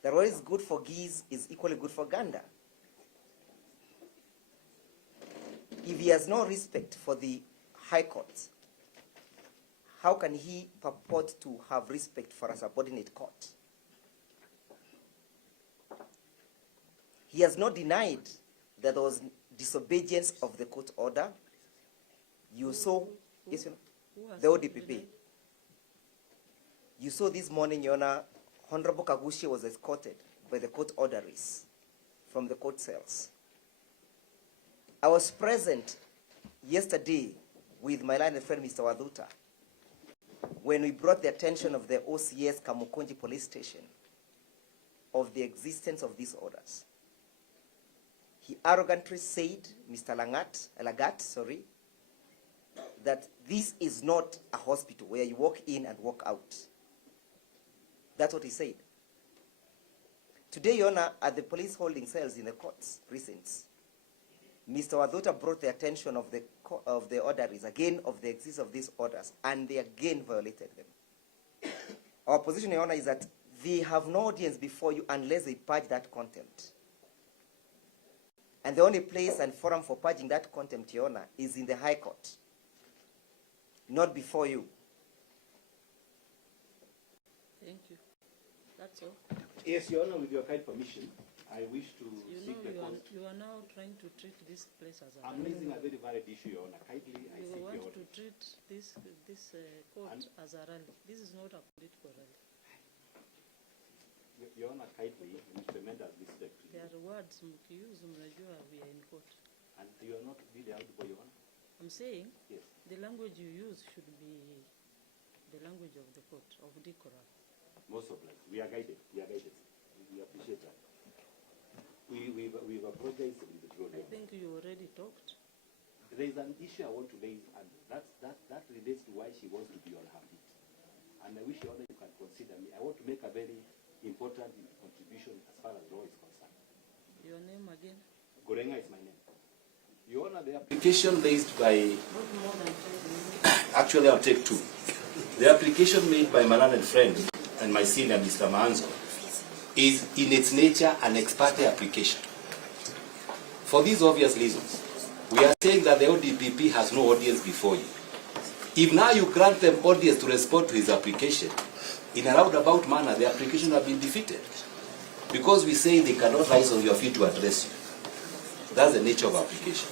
That what is good for geese is equally good for gander. If he has no respect for the High Court, how can he purport to have respect for a subordinate court? He has not denied that there was disobedience of the court order. You saw, yes, the ODPP. You saw this morning, Your Honor, Honorable Kaguchia was escorted by the court orderlies from the court cells. I was present yesterday with my learned friend, Mr. Waduta, when we brought the attention of the OCS Kaguchia Police Station of the existence of these orders. he arrogantly said, Mr. Lagat, that this is not a hospital where you walk in and walk out. That's what he said. Today, Your Honor, at the police holding cells in the courts precincts, Mr. Wadhuta brought the attention of the orderlies again of the existence of these orders, and they again violated them. Our position, Your Honor, is that they have no audience before you unless they purge that contempt. And the only place and forum for purging that contempt, Your Honor, is in the High Court, not before you. Thank you. That's all. Yes, Your Honor, with your kind permission, I wish to You seek the know, court. you are now trying to treat this place as a I'm raising a very valid issue, Your Honor. Kindly, I You seek want your to treat this court as a rally. This is not a political rally. Your Honor, kindly, Mr. Mendes listened to you. There are words mkiuse mnajua we are in court. And you are not really audible, Your Honor? I'm saying Yes. the language you use should be the language of the court, of decorum. Most of us. We are guided. We are guided. We appreciate that. We've apologized with the I think you already talked. There is an issue I want to raise, and that relates to why she wants to be on her feet. And I wish, Your Honor, you can consider me. I want to make a very important contribution as far as law is concerned. Your name again? Gorenga is my name. Your Honor, the application raised by... Not more than 5 minutes. Actually, I'll take 2. The application made by my learned friend and my senior, Mr. Manzo, is in its nature an ex parte application. For these obvious reasons, we are saying that the ODPP has no audience before you. If now you grant them audience to respond to his application, in a roundabout manner, the application has been defeated. Because we say they cannot rise on your feet to address you. That's the nature of application.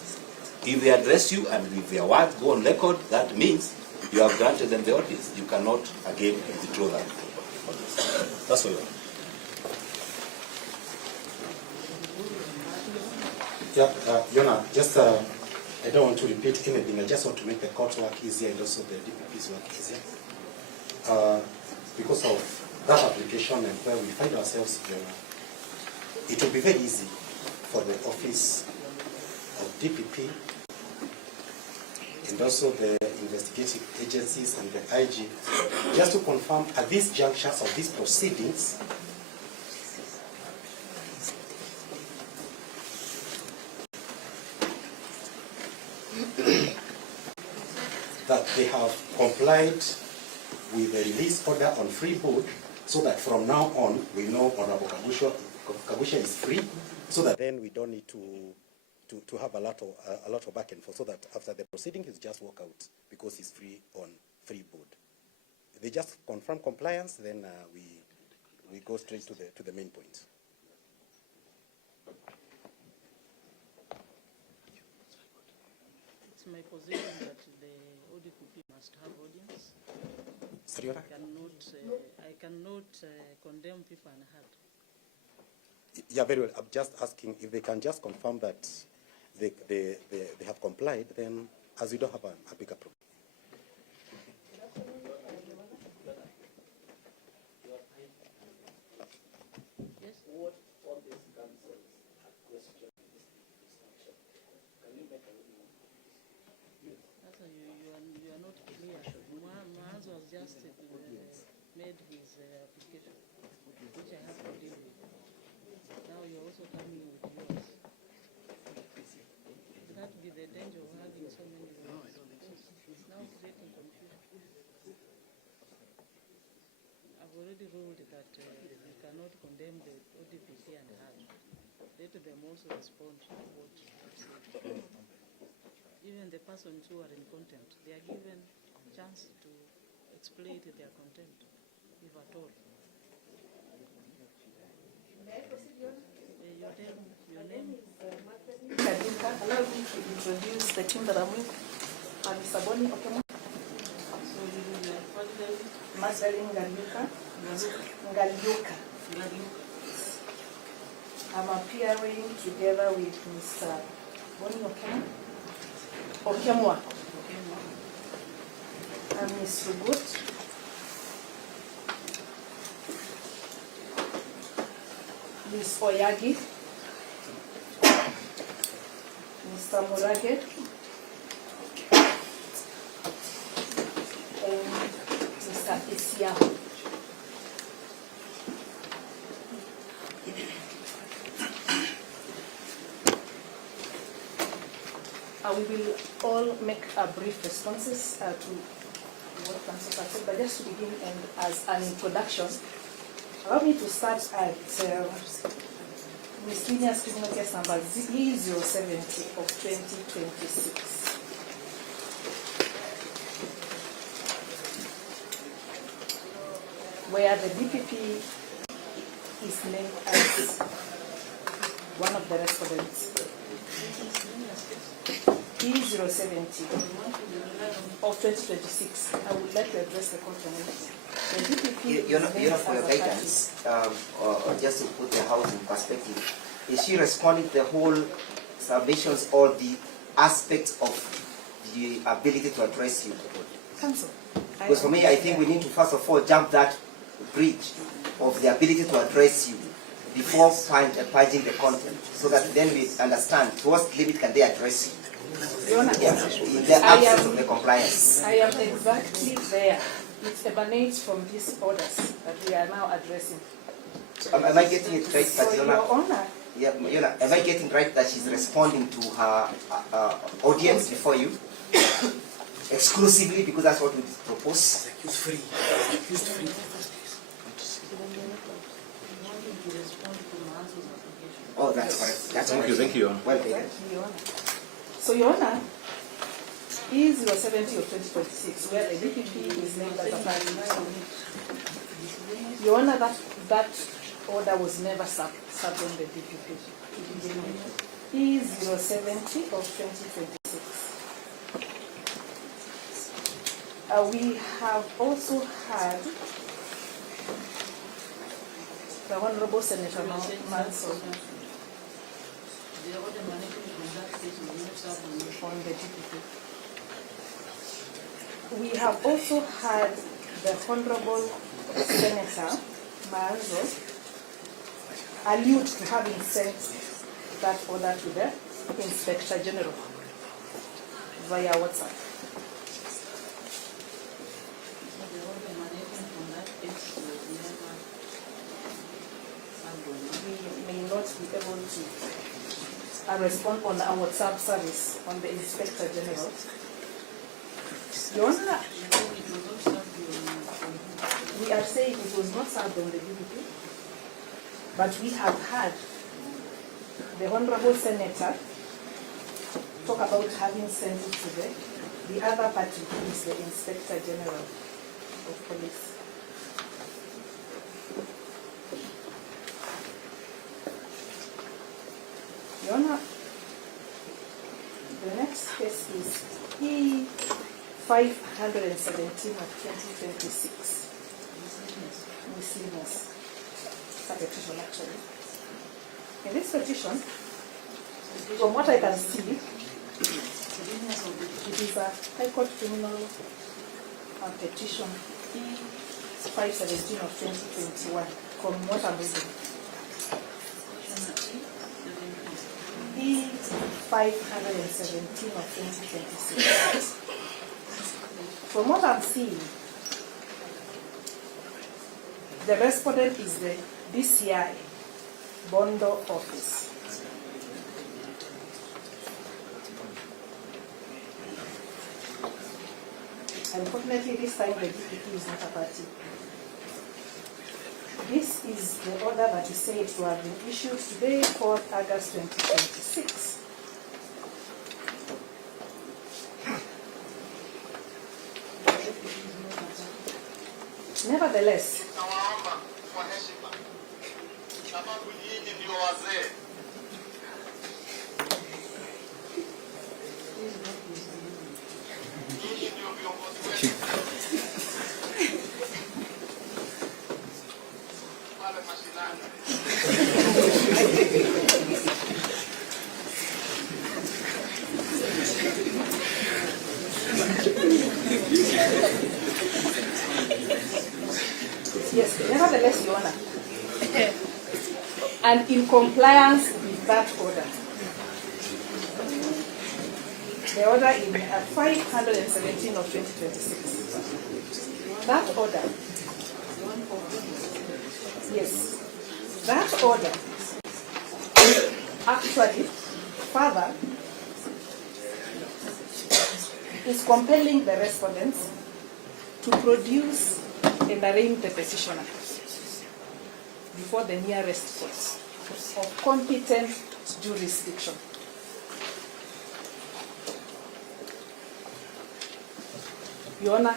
If they address you and if their words go on record, that means you have granted them the audience. You cannot, again, withdraw that. That's all. Yeah, Yona, just I don't want to repeat anything. I just want to make the court work easier and also the DPP's work easier. Because of that application and where we find ourselves, Yona, it will be very easy for the office of DPP and also the investigative agencies and the IG just to confirm at these junctures of these proceedings that they have complied with the release order on free board, so that from now on we know Honorable Kaguchia is free, so that then we don't need to have a lot of back and forth, so that after the proceeding he's just walk out because he's free on free board. They just confirm compliance, then we go straight to the main point. It's my position that the ODPP must have audience. Sorry, I cannot condemn people unheard. Yeah, very well. I'm just asking if they can just confirm that they have complied, then as we don't have a bigger problem. Yes? What all these councils are questioning can you make a That's you are not clear. Maz was just made his application, which I have to deal with. Now you're also coming with yours. That be the danger of having so many lawyers. It's now creating confusion. I've already ruled that we cannot condemn the ODPP and HAD. Let them also respond to what I've said. Even the persons who are in contempt, they are given a chance to explain their contempt, if at all. Your name? Allow me to introduce the team that I'm with. I'm Saboni Okemo. Marceline Ngalyuka. I'm appearing together with Mr. Boni Okemwa. And Ms. Rugut. Ms. Oyagi. Mr. Murage, and Mr. Isiaho. We will all make brief responses to what council has said, but just to begin and as an introduction, allow me to start at miscellaneous criminal case number E070 of 2026. Where the DPP is named as one of the respondents. E070 of 2026. I would like to address the court on it. The DPP You know, for your guidance, or just to put the house in perspective, is she responding to the whole submissions or the aspects of the ability to address you? Counsel. Because for me, I think we need to first of all jump that bridge of the ability to address you before purging the content, so that then we understand to what limit can they address you. Your Honor, Yeah, in the absence of the compliance. I am exactly there. It emanates from these orders that we are now addressing. Am I getting it right, So, that Your Honor, yeah, am I getting right that she's responding to her audience before you? Exclusively, because that's what we propose? Accused free. Accused free. Oh, that's correct. That's correct. Thank you, Your Honor. Well taken. exactly, Your Honor. So, Your Honor, E070 of 2026, where the DPP is named as a party. Your Honor, that order was never served on the DPP. E070 of 2026. We have also had the Honorable Senator Manson on the DPP. We have also had the Honorable Senator Manzo allude to having sent that order to the Inspector General via WhatsApp. We may not be able to respond on our WhatsApp service on the Inspector General. Your Honor, we are saying it was not served on the DPP, but we have had the Honorable Senator talk about having sent it to the other party, who is the Inspector General of Police. Your Honor, the next case is E517 of 2026. Miscellaneous. It's a petition, actually. In this petition, from what I can see, it is a High Court criminal petition E517 of 2021, from what I'm reading. E517 of 2026. From what I'm seeing, the respondent is the DCI Bondo office. Unfortunately, this time the DPP is not a party. This is the order that is said to have been issued today, 4th August 2026. Nevertheless, yes, nevertheless, Your Honor, and in compliance with that order, the order in 517 of 2026. That order, yes, that order actually further is compelling the respondents to produce and arraign the petitioner before the nearest courts of competent jurisdiction. Your Honor,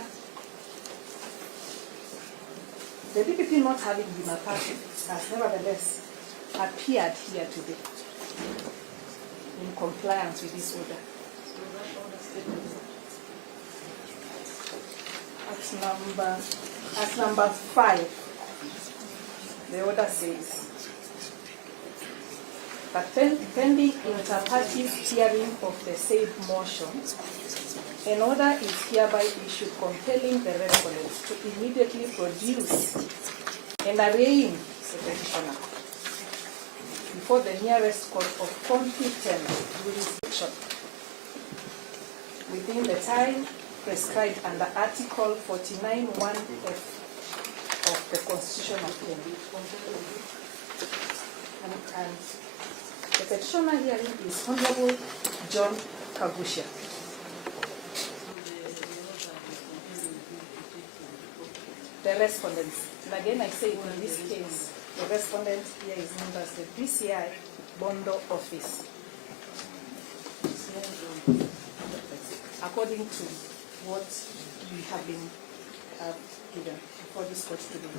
the DPP not having been a party has nevertheless appeared here today in compliance with this order. At number 5, the order says that pending inter-parties hearing of the said motion, an order is hereby issued compelling the respondents to immediately produce and arraign the petitioner before the nearest court of competent jurisdiction within the time prescribed under Article 49(1)(f) of the Constitution of Kenya. And the petitioner hearing is Honorable John Kaguchia. The respondents, and again I say in this case, the respondent here is known as the DCI Bondo Office. According to what we have been given for this court today.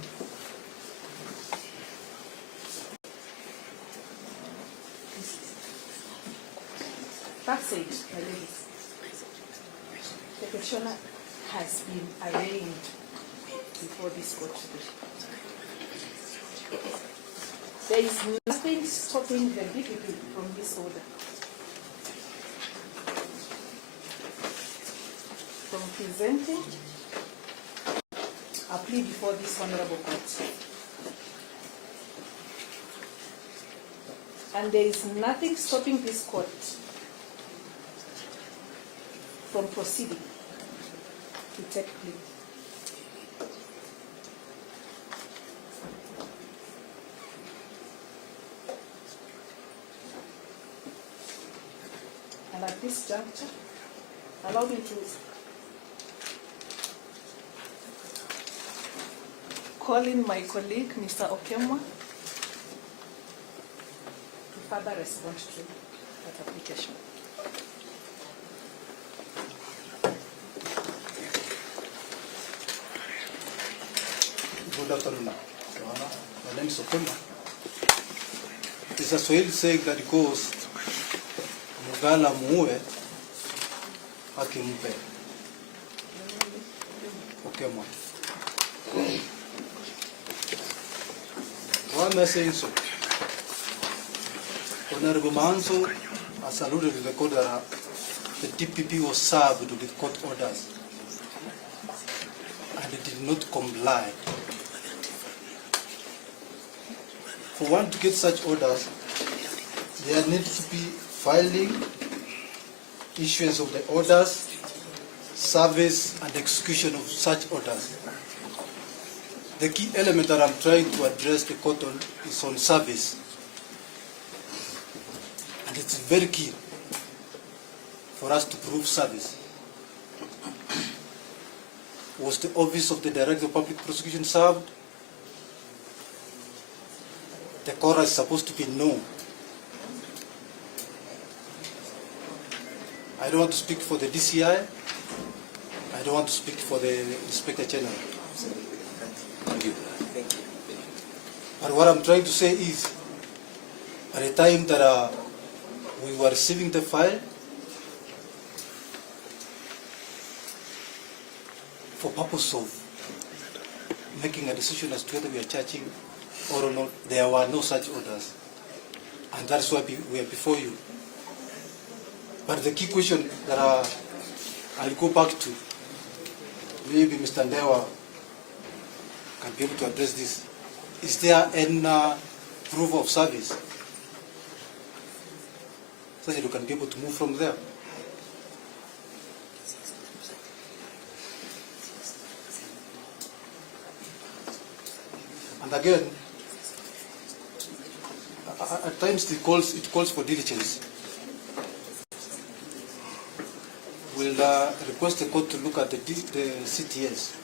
That said, my ladies, the petitioner has been arraigned before this court today. There is nothing stopping the DPP from this order from presenting a plea before this honorable court. And there is nothing stopping this court from proceeding to take plea. And at this juncture, allow me to call in my colleague, Mr. Okemwa, to further respond to that application. Good afternoon, Your Honor. My name is Okemwa. It's a Swahili saying that goes, Mugala muue, haki mpe. Okemwa. Why am I saying so? Honorable Manso has alluded to the court that the DPP was served with court orders and it did not comply. For one to get such orders, there needs to be filing, issuance of the orders, service and execution of such orders. The key element that I'm trying to address the court on is on service. And it's very key for us to prove service. Was the Office of the Director of Public Prosecution served? The court is supposed to be no. I don't want to speak for the DCI. I don't want to speak for the Inspector General. Thank you. But what I'm trying to say is, at the time that we were receiving the file, for purpose of making a decision as to whether we are charging or not, there were no such orders. And that's why we are before you. But the key question that I'll go back to, maybe Mr. Ndewa can be able to address this. Is there any proof of service so that you can be able to move from there? And again, at times it calls for diligence. We'll request the court to look at the CTS,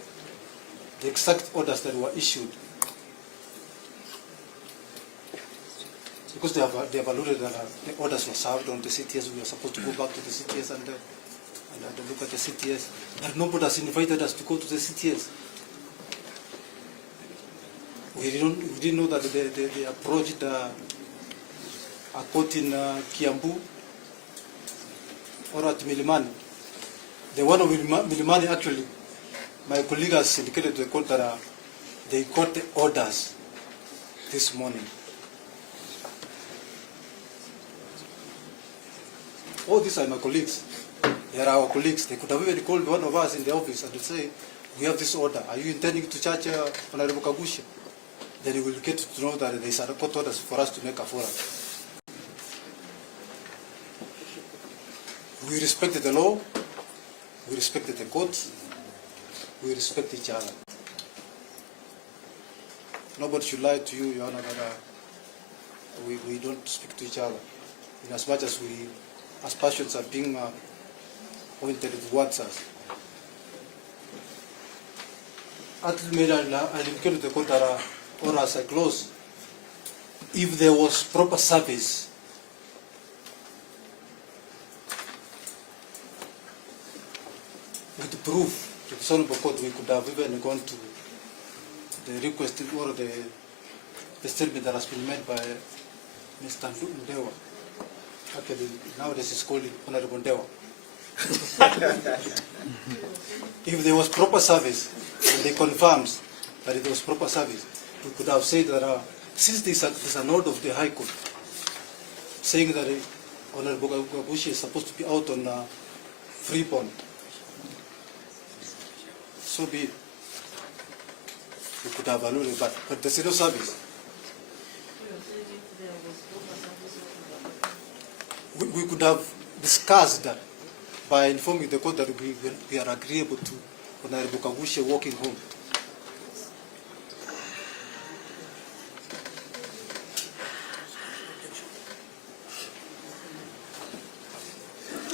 the exact orders that were issued, because they have alluded that the orders were served on the CTS. We are supposed to go back to the CTS and look at the CTS, but nobody has invited us to go to the CTS. We didn't know that they approached a court in Kiambu or at Milimani. The one of Milimani, actually, my colleague has indicated to the court that they got the orders this morning. All these are my colleagues. They are our colleagues. They could have even called one of us in the office and say, we have this order. Are you intending to charge Honorable Kaguchia? Then we will get to know that there is a court orders for us to make a forum. We respected the law. We respected the courts. We respect each other. Nobody should lie to you, Your Honor, that we don't speak to each other. In as much as passions are being pointed towards us. Ultimately, I'll indicate to the court that, or as I close, if there was proper service, with proof to the Honorable Court, we could have even gone to the request or the statement that has been made by Mr. Ndewa. Actually, nowadays it's called Honorable Ndewa. If there was proper service, and they confirms that it was proper service, we could have said that since there's an order of the High Court saying that Honorable Kaguchia is supposed to be out on free bond, so be it. We could have alluded, but there's no service. We could have discussed that by informing the court that we are agreeable to Honorable Kaguchia walking home.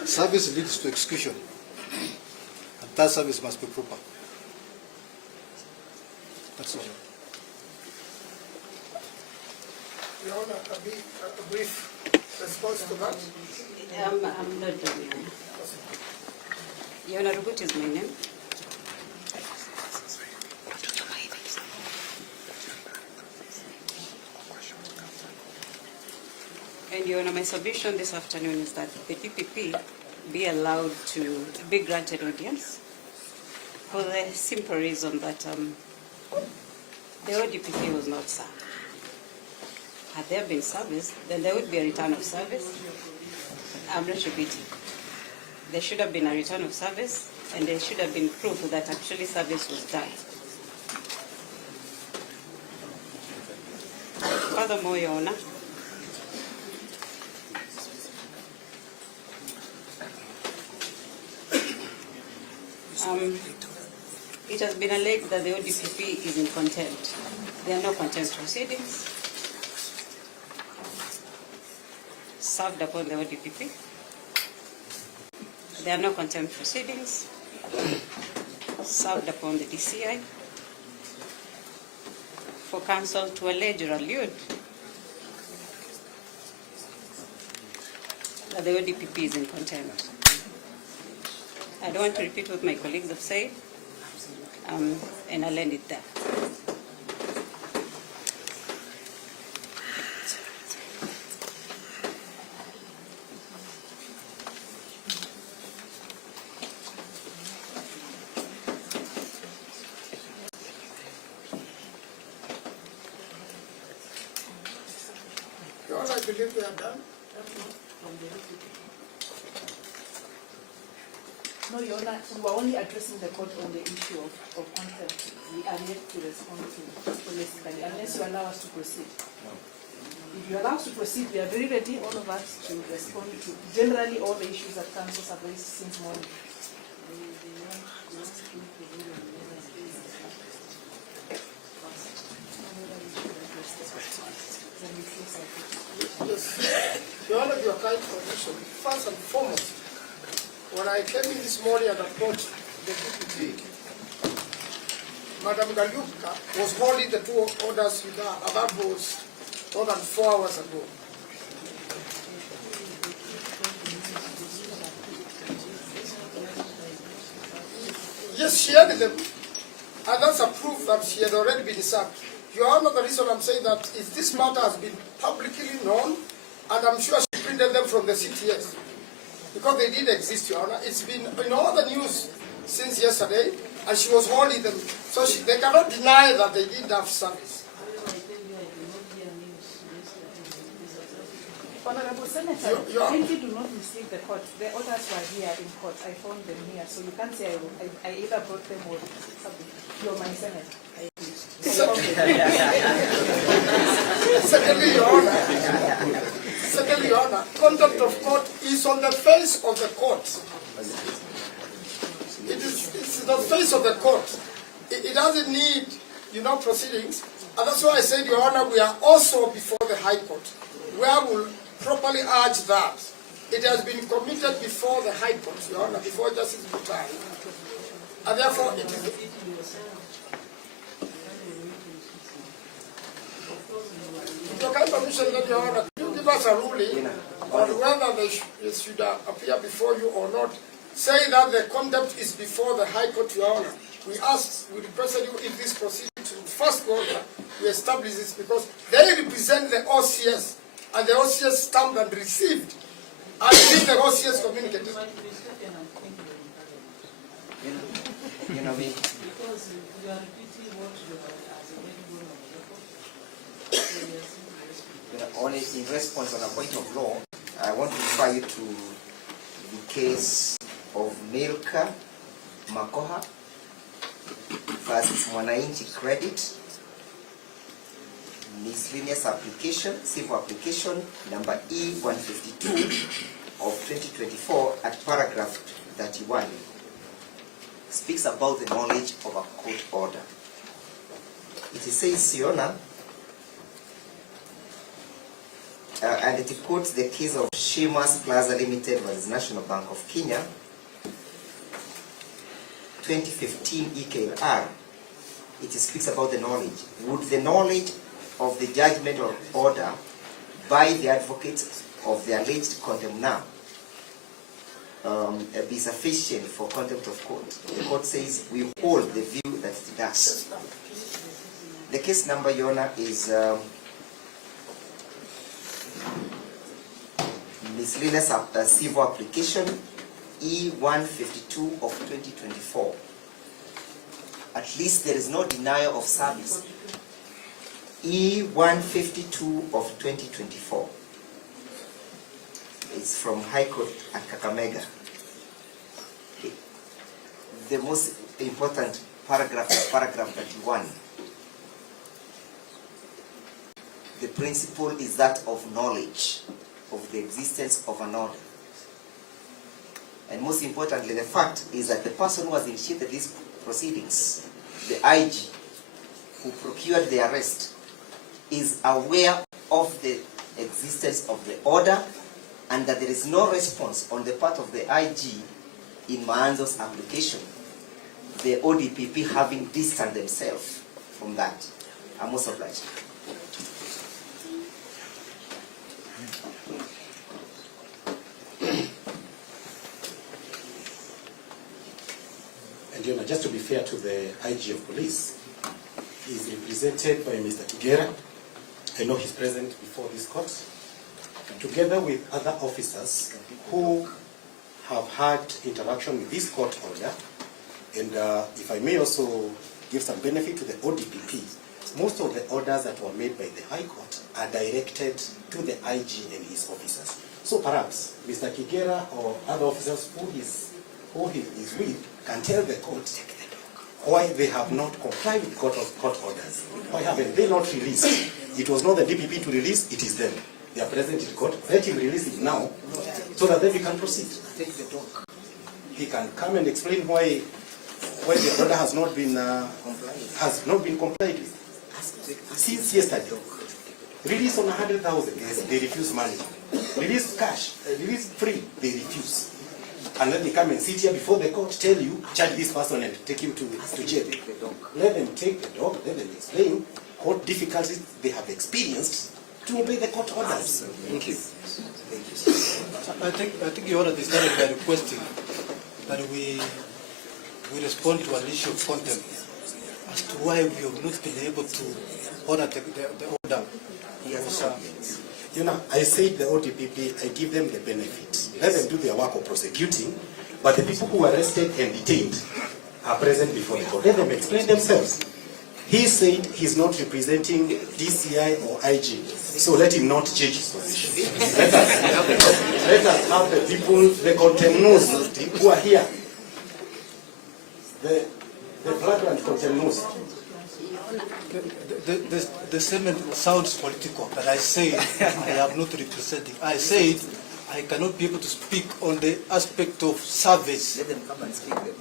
Service leads to execution, and that service must be proper. That's all. Your Honor, a brief response to that? I'm not done, Your Honor. Your Honor, what is my name? And Your Honor, my submission this afternoon is that the DPP be allowed to be granted audience for the simple reason that the ODPP was not served. Had there been service, then there would be a return of service. I'm not repeating. There should have been a return of service, and there should have been proof that actually service was done. Furthermore, Your Honor, it has been alleged that the ODPP is in contempt. There are no contempt proceedings served upon the ODPP. There are no contempt proceedings served upon the DCI for counsel to allege or allude that the ODPP is in contempt. I don't want to repeat what my colleagues have said, and I'll end it there. Your Honor, I believe we are done. No, Your Honor, we are only addressing the court on the issue of contempt. We are yet to respond to politically, unless you allow us to proceed. If you allow us to proceed, we are very ready, all of us, to respond to generally all the issues that councils have raised since morning. conviction, first and foremost, when I came in this morning and approached the DPP, Madam Galuka was holding the two orders with her, and that was more than 4 hours ago. Yes, she had them, and that's a proof that she had already been served. Your Honor, the reason I'm saying that is this matter has been publicly known, and I'm sure she printed them from the CTS, because they did exist, Your Honor. It's been in all the news since yesterday, and she was holding them. So they cannot deny that they didn't have service. Honorable Senator, kindly do not mislead the court. The orders were here in court. I found them here. So you can't say I either brought them or something. You're my senator. Secondly, Your Honor, conduct of court is on the face of the court. It's the face of the court. It doesn't need, proceedings. And that's why I said, Your Honor, we are also before the High Court, where we'll properly urge that it has been committed before the High Court, Your Honor, before Justice Butari. And therefore, it is... With your kind permission, then, Your Honor, could you give us a ruling on whether they should appear before you or not? Say that the contempt is before the High Court, Your Honor. We requested you if this proceeding to first go there, we establish this because they represent the OCS, and the OCS stamped and received, and if the OCS communicated. Only in response on a point of law, I want to refer you to the case of Milka Makoha versus Mwananchi Credit, miscellaneous application, civil application number E152 of 2024 at paragraph 31. Speaks about the knowledge of a court order. It says, Siona, and it quotes the case of Shimas Plaza Limited versus National Bank of Kenya, 2015 EKLR. It speaks about the knowledge. Would the knowledge of the judgment or order by the advocate of the alleged contemnor be sufficient for contempt of court? The court says we hold the view that it does. The case number, Your Honor, is miscellaneous civil application E152 of 2024. At least there is no denial of service. E152 of 2024. It's from High Court at Kakamega. The most important paragraph is paragraph 31. The principle is that of knowledge of the existence of an order. And most importantly, the fact is that the person who has initiated these proceedings, the IG, who procured the arrest, is aware of the existence of the order and that there is no response on the part of the IG in Maanzo's application, the ODPP having distanced themselves from that. I'm most obliged. And you know, just to be fair to the IG of police, he is represented by Mr. Kigera. I know he's present before this court, together with other officers who have had interaction with this court order. And if I may also give some benefit to the ODPP, most of the orders that were made by the High Court are directed to the IG and his officers. So perhaps Mr. Kigera or other officers who he is with can tell the court why they have not complied with court orders. Why haven't they not released? It was not the DPP to release, it is them. They are present in court. Let him release it now, so that then we can proceed. He can come and explain why the order has not been complied with since yesterday. Release on 100,000, they refuse money. Release cash, release free, they refuse. And then they come and sit here before the court, tell you, charge this person and take him to jail. Let them take the dog, let them explain what difficulties they have experienced to obey the court orders. Thank you. I think Your Honor, they started by requesting that we respond to an issue of contempt as to why we have not been able to honor the order. Yes, you know, I said the ODPP, I give them the benefit. Let them do their work of prosecuting, but the people who are arrested and detained are present before the court. Let them explain themselves. He said he's not representing DCI or IG, so let him not change his position. Let us have the people, the contemnors who are here. The flagrant contemnors. The statement sounds political, but I say I am not representing. I said I cannot be able to speak on the aspect of service. Let them come and speak them.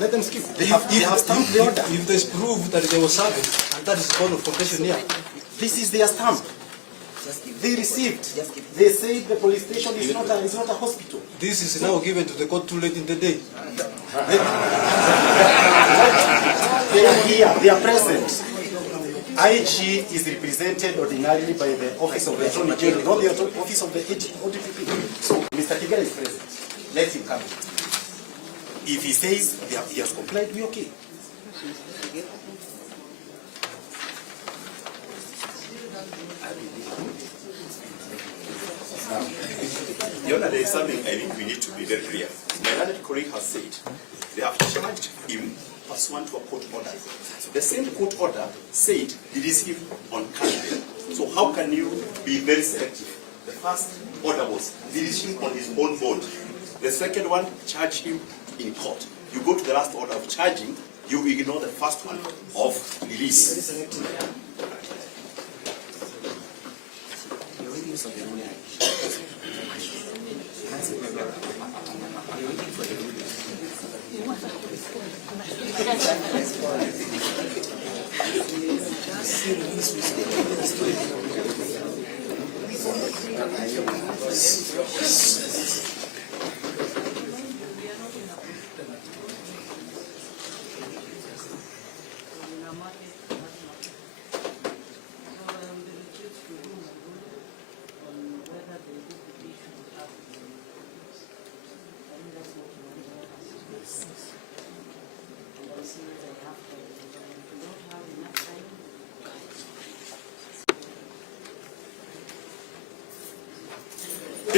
Let them speak. They have stamped the order. If there's proof that there was service, and that is called of confession here. This is their stamp. They received. They say the police station is not a hospital. This is now given to the court too late in the day. They are here. They are present. IG is represented ordinarily by the Office of the Attorney General, not the Office of the ODPP. So Mr. Kigara is present. Let him come. If he says he has complied, we're okay. Your Honor, there is something I think we need to be very clear. My learned colleague has said they have charged him pursuant to a court order. The same court order said he received on Canada. So how can you be very selective? The first order was release him on his own bond. The second one, charge him in court. You go to the last order of charging, you ignore the first one of release.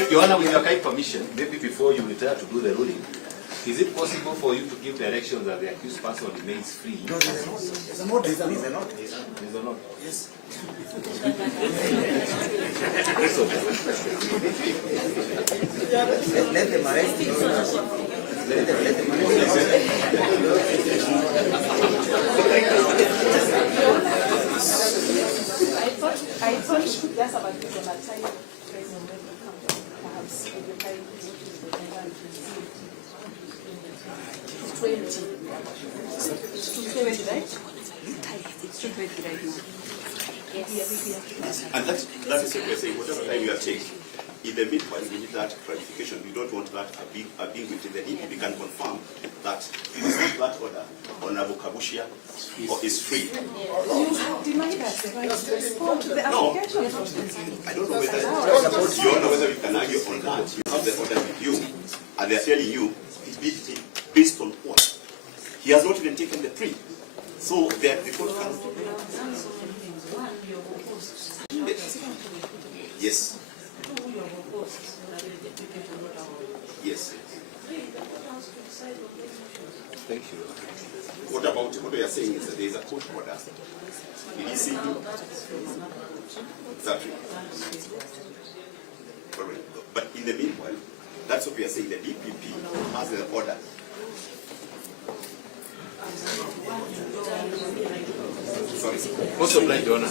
Your Honor, with your kind permission, maybe before you retire to do the ruling, is it possible for you to give directions that the accused person remains free? No, there's an order. There's a note. There's a note. Yes. Let them arrest him. Let them arrest I thought just about this on a time frame or maybe perhaps the time 20. It's 220, right? It's 220 right now. And that is what we're saying, whatever time you are taking. In the meanwhile, we need that clarification. We don't want that being within the DPP can confirm that that order on Abu Kaguchia is free. You have denied us the right to respond to the application. I don't know whether you don't know whether we can argue on that. You have the order with you, and they're telling you it's based on what? He has not even taken the plea. So the court can. Yes. Yes. Thank you. What we are saying is that there is a court order releasing exactly. But in the meanwhile, that's what we are saying. The DPP has the order. Sorry. Most obliged, Your Honor.